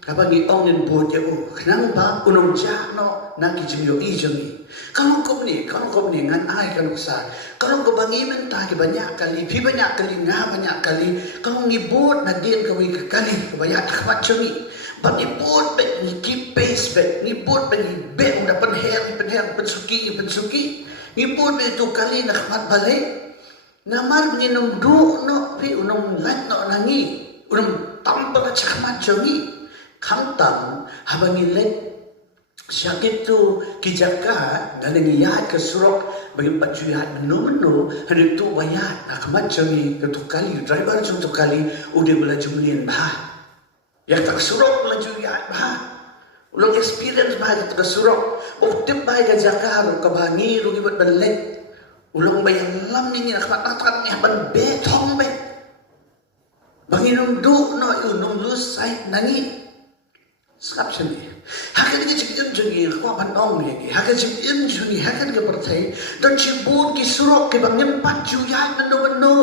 kapag iongin po niya ko, kanang ba, unong siya, no, nakijing yung ijong kalong kom ni, ngan ay kalong sa, kalong kabangiman ta, banyak kali, pi banyak kali nga, banyak kali, kalong ngibot na din kawin kakali, kabayak kapat yung but ngibot, bet, ngikip pace, bet, ngibot, bet, ngibet, ang panher, pansuki, ngibot, bet, ito kali, nakamat balik, namar, nginong do, no, pi, unong lat, no, nangi, unang tampal at saka madyangi kantang habang ilit siya kito kijaka na nangyayat ka surok baging patyuyat menu hanito bayat nakamadyangi katukali driver yung tukali udi wala jumlin ba yak tak surok wala juyat ba ulang experience ba ito ka surok o tip ba ka jaka kabangi rugi ba't balik ulang bayang lam niya nakamatakot niya ban betong bet Banginong do no unong lose sight nangi. Skap siya niya. Hakan ka siya yun ko panong niya. Hakan siya yun hakan ka pertay. Dan siya buon kisurok kibang ngimpat juyat na naman no.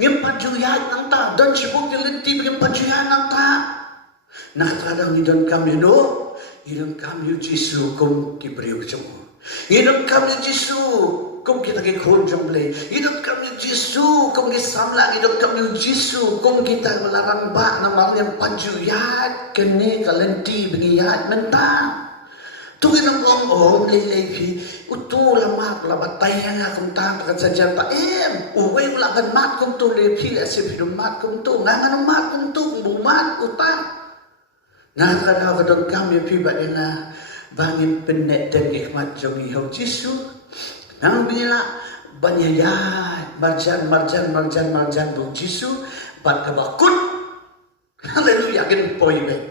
Ngimpat juyat ng ta. Dan siya buon kilinti ngimpat juyat ng ta. Nakatadang idon kami no. Idon kami yung Jisu kung kibriyo siya mo. Idon kami yung Jisu kung kita kikon jomble, idot kami Jisu, kung gisamla, idot kami Jisu, kung kita malarang ba na malayang panjuyat, kani kalenti, bingiyat, menta. Tugin ang om, lilepi, utula batay nga kung tampakat sa dyan pa, uway wala kan mat kung to, lilepi, asip yung mat kung to, nga ng mat kung to, kung bumat, utang. Nakakadawad kami, piba na, bangin pineten ikmat yung ihaw Jisu, nang bila banyayat marjan bu Jisu bat kabakut haleluya ngin poibe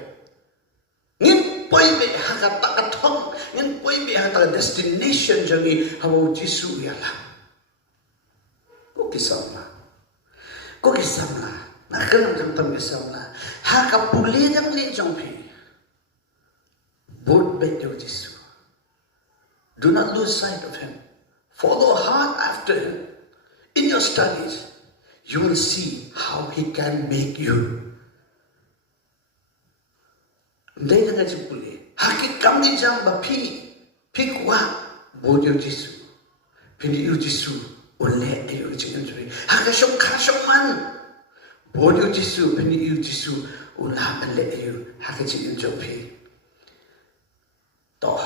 hakat takatong ngin boy mi hata destination jangi hawo Jisu ya la. Ko kisam la. Na kanam jang tam kisam la. Ha ka puli jang li jong pi. Bot bet yo Jisu. Do not lose sight of him. Follow hard after him. In your studies, you will see how he can make you. Đây là cái chữ lệ. Hakik kami jang ba pi kwa bo yo Jisu. Pini yo Jisu oleh yo chingin juri. Hakashok kashok man. Bo yo Jisu pini yo Jisu ulah oleh yo hakachingin jopi. Toh.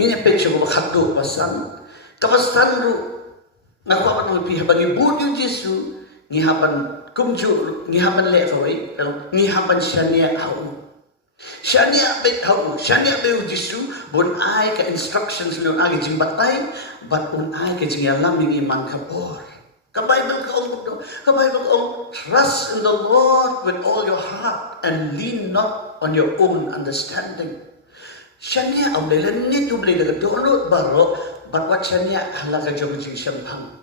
Ini picture ko khatu kapasan ru ngakwa kan pi bagi bo yo Jisu ngihapan kumju ngihapan le kawai ngihapan shania hau. Shania bet hau, shania be Jisu bon ai ka instructions lo agi jimbatai, but bon ai ka jingalam yung iman kapor. Ka Bible ka trust in the Lord with all your heart and lean not on your own understanding. Shania au le ni tu ble le download baro, but what shania halaga jong jing shampang.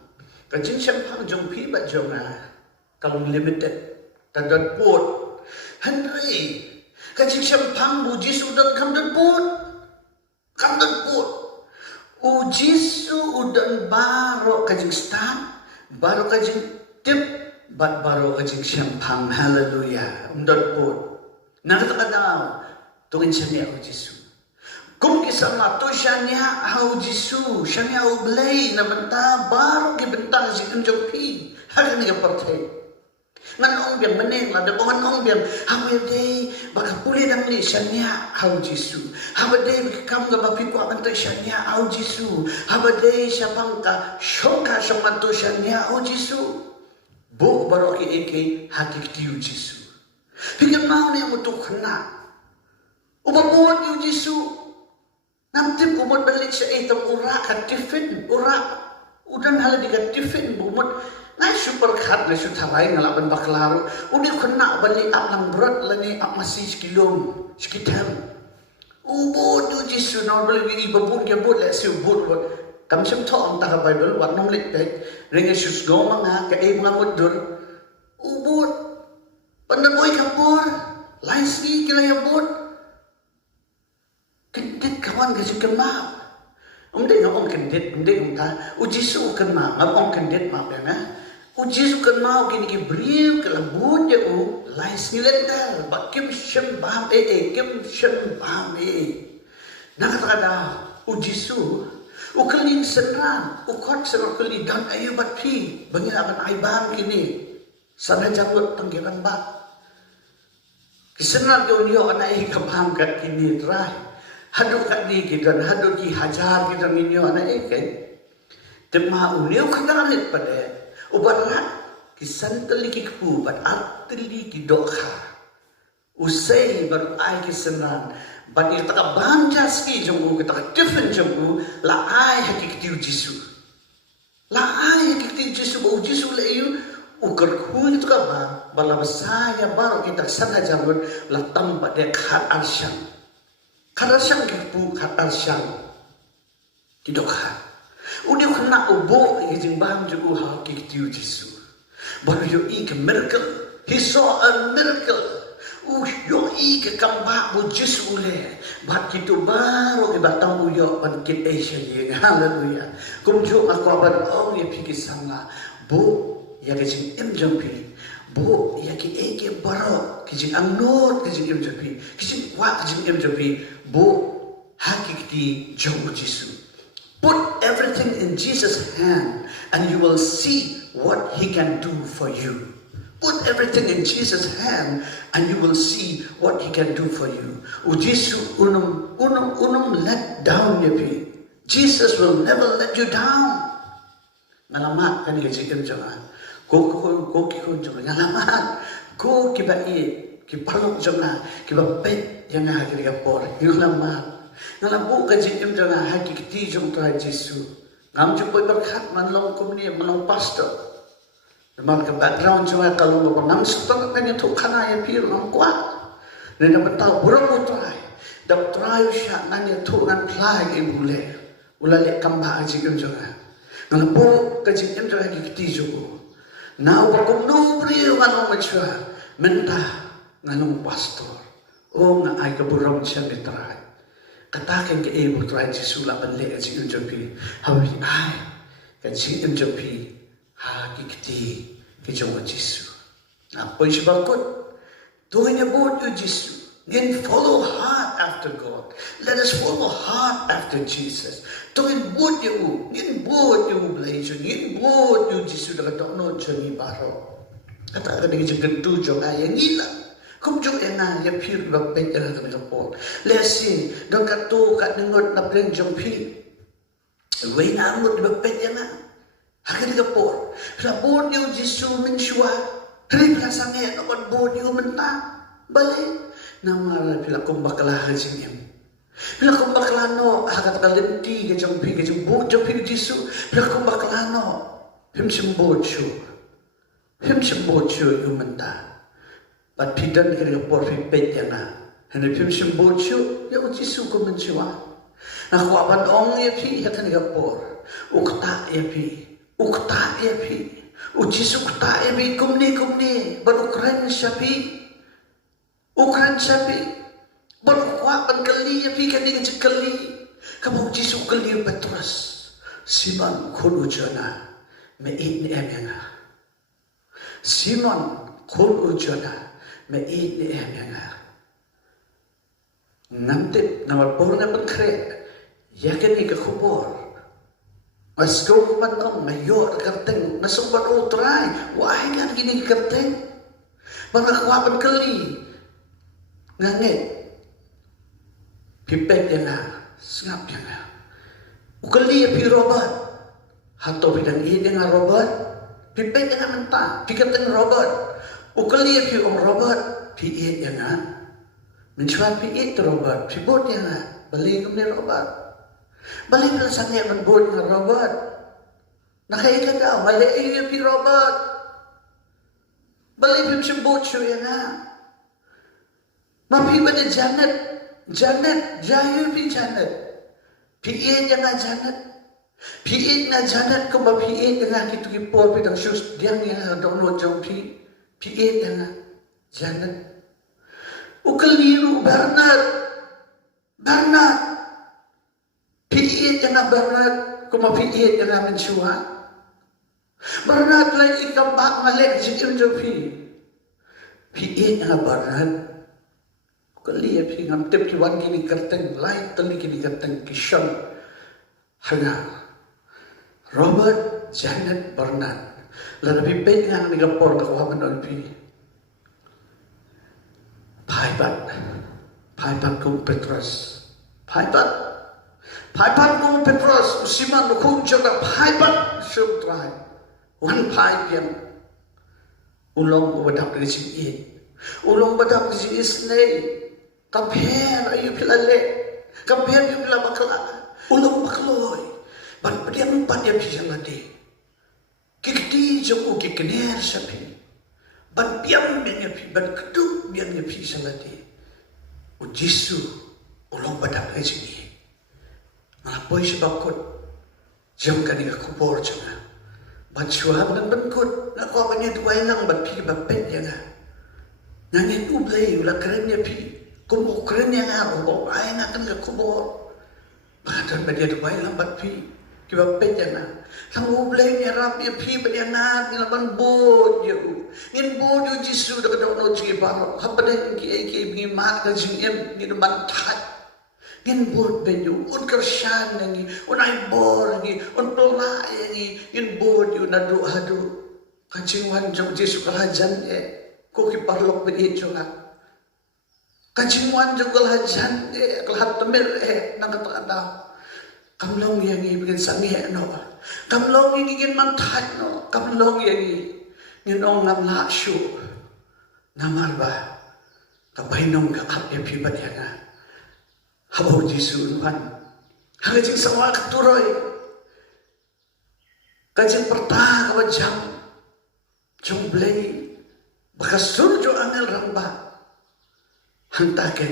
Ka jing shampang jong pi ba jong kalong limited. Tadot pot. Henry kajing shampang bu Jisu dan kam dan pot. U Jisu udan baro kajing stan, baro kajing tip, baro kajing shampang. Hallelujah. Dan pot. Nakatadaw tungin siya niya u Jisu. Kung kisama to siya niya u Jisu, siya niya u blay na banta baro kibenta si unjok pi. Hagan niya partay. Ngan ong biang meneng la debo ngan ong biang hawe day baka puli dang li shania hau Jisu hawe day kam ga bapi ko aban to shania hau Jisu hawe day syapang ka shoka shamanto shania hau Jisu bo baro ki eke hakik tiu Jisu pikir mau ni mutu khna ubabot yu Jisu namtip umot balik sa itam ura ka tifin ura udan hala di ka tifin bumot ngai super khat le su thalai ngalaban baklaro uni khna bali aplang berat lani ap masih sekilom sekitam ubo tu Jisu normal wi babun ke bot le su bot kam sem tho ang ta Bible wat nom lek pek ringe sus go manga ke e mga modur ubo pandaboy kapur lain si kila bot kedit kawan ke su kema umdeng ngom kedit umdeng ta u Jisu kema ngom kedit ma pe na u Jisu kan mau kini ki beriu ke lembut je u lais ngilental bak kim shem bam kim shem bam nak kata u Jisu u kelin senran u kot serok kelin dan ayu bat pi bangin akan ai bam kini sana janggut panggilan ba kisenran ke unyo anai ka bam kat kini trai hadu kat di kidan hadu ki hajar kidan minyo anai kan tema unyo kadalit pada ubarat kisantali ki ku bat atli ki dokha usai bar ai kisanan bat ir taka banjas ki jomu kita different jomu la ai hakik Jisu la ai hakik Jisu bu Jisu le yu ukar ku itu ka ba bala basaya baru kita sana jamun la tamba de khat arsyang ki pu khat arsyang ki dokha udah kena ubo yang bang juga hakik tiu Jisu. Baru yo ik miracle. He saw a miracle. Yo ik kambak bu Jisu le. Bat kitu baru ibatang yo pan kit Asia ye. Haleluya. Kumjo aku aban ong ye pikir sanga. Bu ya kecing jampi. Bu ya ki eke baro kecing angnot kecing jampi. Kecing wa kecing jampi. Bu hakik ti jong Jisu. Put everything in Jesus' hand and you will see what He can do for you. Put everything in Jesus' hand and you will see what He can do for you. Jisu unum let down ya pi. Jesus will never let you down. Ngalamat kan kajikan jangan. Ko kikon jangan ngalamat. Ko kibai kipalok jangan kibapet yang hagir kapor. Ngalamat. Ngalabu kajikan jangan hakik ti jong Tuhan Jisu. Ngam jumpa berkat manlong kumni manlong pastor. Naman ke background jangan kalau mau nam setengah kanya tu kana ya pir ngam kuat. Nena betal buruk utrai. Dak try siya ngani tuan play ibule. Ulale kamba aji kunjunga. Ngalapo kaji kunjunga kiti jugo. Na upakum no brio ngano machua. Menta ngano pastor. O nga ay kaburam siya mitray. Katakin ka ebo try Jesu la banle aji kunjungi. Hawi ay kaji kunjungi ha kiti kijunga Jesu. Na po siya bakot. Tuhin niya po Jesu. Then follow hard after God. Let us follow hard after Jesus. Tuhin buat you, ngin buat you blazon, ngin buat you Jesus nakatono jami baro. Kata ka ni jeng tu jong ay ngila. Kum jong ena ya pure bapet ena ka kapol. Lesi dong katu kat ningot na plen jong pi. Wei na amut bapet ena. Hakan ka kapol. La buat you Jesus mensua. Rin ka sange no kon buat you menta. Balik. Namara bila kong bakla hajing em. Bila kong bakla no hakat kalenti ke jong pi ke jong bu jong pi Jesu. Bila kong bakla no him sembochu. Him sembochu yumenta. But pidan ke por pi pet yana. Hene him sembochu ya Jesu ko menchua. Na ko aban ong ya pi ya kan ke por. Ukta ya pi. Ukta ya pi. U Jesu ukta ya pi kumni bar ukran syapi. Ukran sabi, berkuat kali ya pi kani kali, kamu Jesu kali Petrus, Simon kulu jana, me ini emanga. Simon kulu jana, me ini emanga. Nanti nama porna berkret, ya kani ke kubur. Mas kau kumanong mayor kerteng, nasumbat utrai, wahai kan gini kerteng, berkuat kali. Ngangit pipet yana sengap yana ukali ya pi Robert hato bidang ini dengan Robert pipet yana mentah pikatan Robert ukali ya pi Robert pi yana mencuat pi Robert pi bot yana balik ke Robert balik ke sana yang bot dengan Robert nakaikan dah balik ya pi Robert balik pi sebut so yana Mapi pada Janet, jahil pi Janet. Pi jangan Janet. Pi na Janet ko ba pi dengan kitu ki por pi dang sus diang yang dono jong pi. Pi jangan Janet. Ukaliru Bernard. Pi jangan Bernard ko ma pi jangan mensua. Bernard lagi kambak malek sikim jong pi. Pi jangan Bernard. Kali ya pi ngam tep ki wan gini kerteng lai tali gini kerteng kishon hanga Robert Janet Bernard lalu pi pe ngang ni kapor ka wa manon pi Paibat kong Petrus kong Petrus Simon kong joga paibat sutrai wan pai pian ulong badak dari sini ulong badak dari sini snei Kamper ayu pilale, kamper ayu pila bakla, ulung bakloy, ban pediam dia pisang lagi, kikti jauh kikener sapi, ban piam dia pi, ban keduk dia pisang lagi, Jesu ulung badak sini, malapoi sebakut, jauh kani aku bor jangan, ban suam dan bengkut, nak kau banyak dua ilang ban pi bapet jangan, nangin ublay ulah kerennya pi. Kumpul keren yang aku ay nakan ke kubur. Badan badia tu bayi lambat pi. Kiba pejana. Sang ublay ni rap ya pi badia nak ni laban bod you. Ngin bod you Jesu dak dak no ji baro. Hapaden ki bingi mat ka jingem ni ban that. Ngin bod ben you un kershan ni un ay bor ni un tola ni ngin bod you nadu hadu. Kacingwan jong Jesu kalajan ko ki parlok ben jonga. Kajimuan juga lajan, kelahat temir nang kata kamlong yang ingin sangi no, kamlong yang ingin mantat no, kamlong yang ingin ngam lakshu, namarba, kabainong kaap yang pibat yang habaw Jesu nuhan, hangajing sawa katuroy, kajing pertah kabajam, jomblay, bakasurjo angel ramba. Hantaken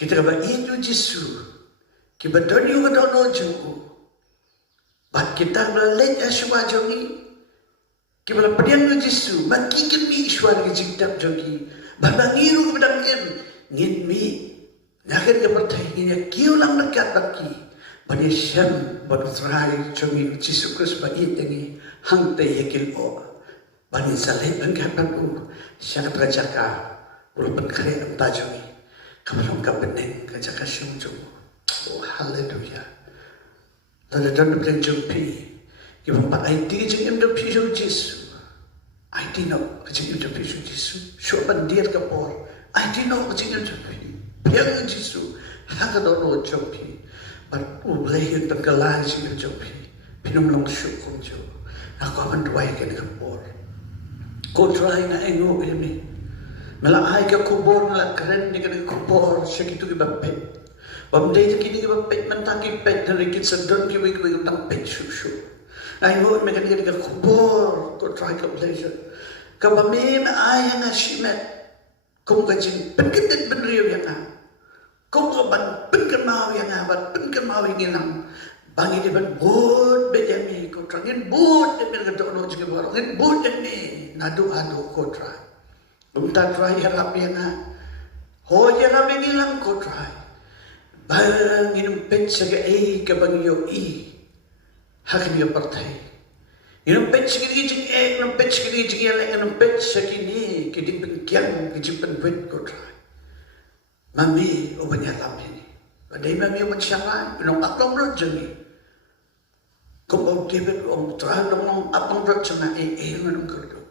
Kita ba itu Jisu. Kita donyo ka dono juku. Bat kita belalet aswa jogi. Kita bela pedian Jisu. Maki kami iswar ke jingtap jogi. Bat bangiru ke pedang ngin mi. Nakan ke pertai ini kiu lang nakat baki. Bani syam bat utrai jogi Jisu Kristus ba ini hang te yakil o. Bani salet angkat u. Syakat rajaka. Walaupun kare anta jogi. Kamarong ka beneng ka jaka syung jogi. Oh, hallelujah. Lalu dalam bilang jumpi, kita pak ID jeng em jumpi so Yesus. ID no jeng em jumpi so Yesus. Siapa dia kapor? ID no jeng em jumpi. Biang Yesus. Hanga no jumpi. But ulehin tenggelam jeng em jumpi. Pinum long syukur jo. Aku akan doai kan kapor. Kau try na engo ini. Melahai ke kubur melak keren ni kan kubur. Segitu kita pet. Bamday kini kita pet mentaki pet dari kita sedon kita tang pet susu. Ay mo mekan kita kubur ko try ka pleasure. Kabami na ay nga shimet. Kung kajin penkedet benriyo yang nga. Kung kaban penken mau yang nga bat penken mau yang nang. Bangi di ban bud bejami ko trangin bud de ka dono jige baro. Ngin bud ni nadu ko try. Bumta try harap yang nga. Ho yang nga bilang ko try. Bang inum pet saga kabang yo hakin yo partai inum pet saga jing inum pet saga jing yang inum pet saga ni kiding pengkiang kijipan wet kodra mami obanya lam ini badai mami obat syara inum aklong rot jengi kau kebet om terang om apang rot cina nganum kerdo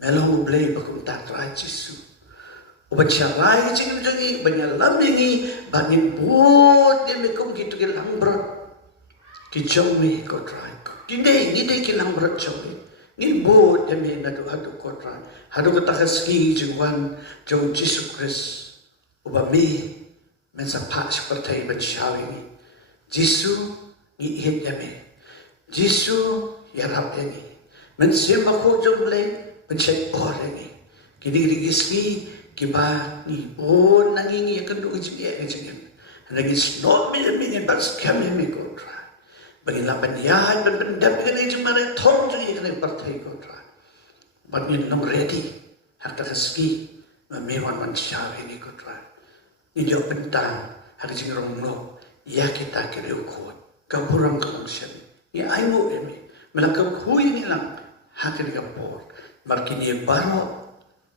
melong blay bakum tak rajisu obat syara jing jengi banyak lam ini bangin buat dia mekum gitu ke lambrot kijomi ko try gide ki lambrot jomi ni buat dia me nadu hadu ko try hadu ko takaski jwan jo Jesus Christ uba me men sa pas pertai bersyawi ni Jisu ni het ya me Jisu ya rap ni men sema ko jomle bencet ore ni kidi giski kiba ni nangingi akan doa jia jia lagi snot min bas kami ko tra bagi lapan ya dan pendap kan ini cuma thong jadi kan partai ko tra bagi nom ready harta ski mewan man syar ini ko tra ini dia pentang hari jingrong no ya kita kene ko kaburang kongsian ya aimu ini melangkap hui ini lang hakin kapor markini baro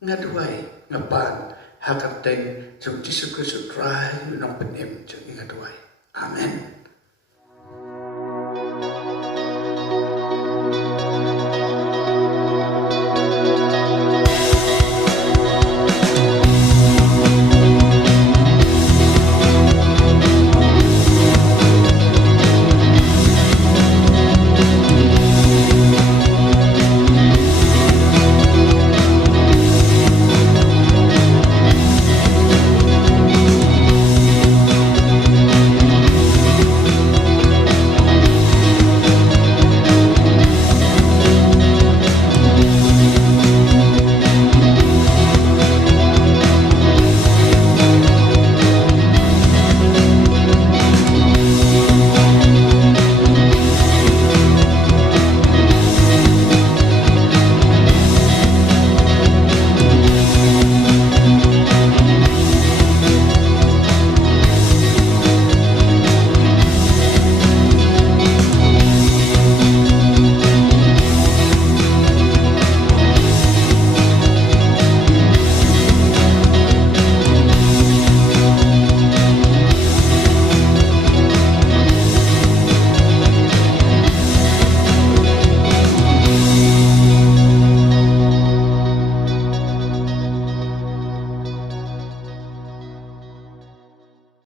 ngaduai ngapan hakateng jung Yesus Kristus try nong penem jung ngaduai amen.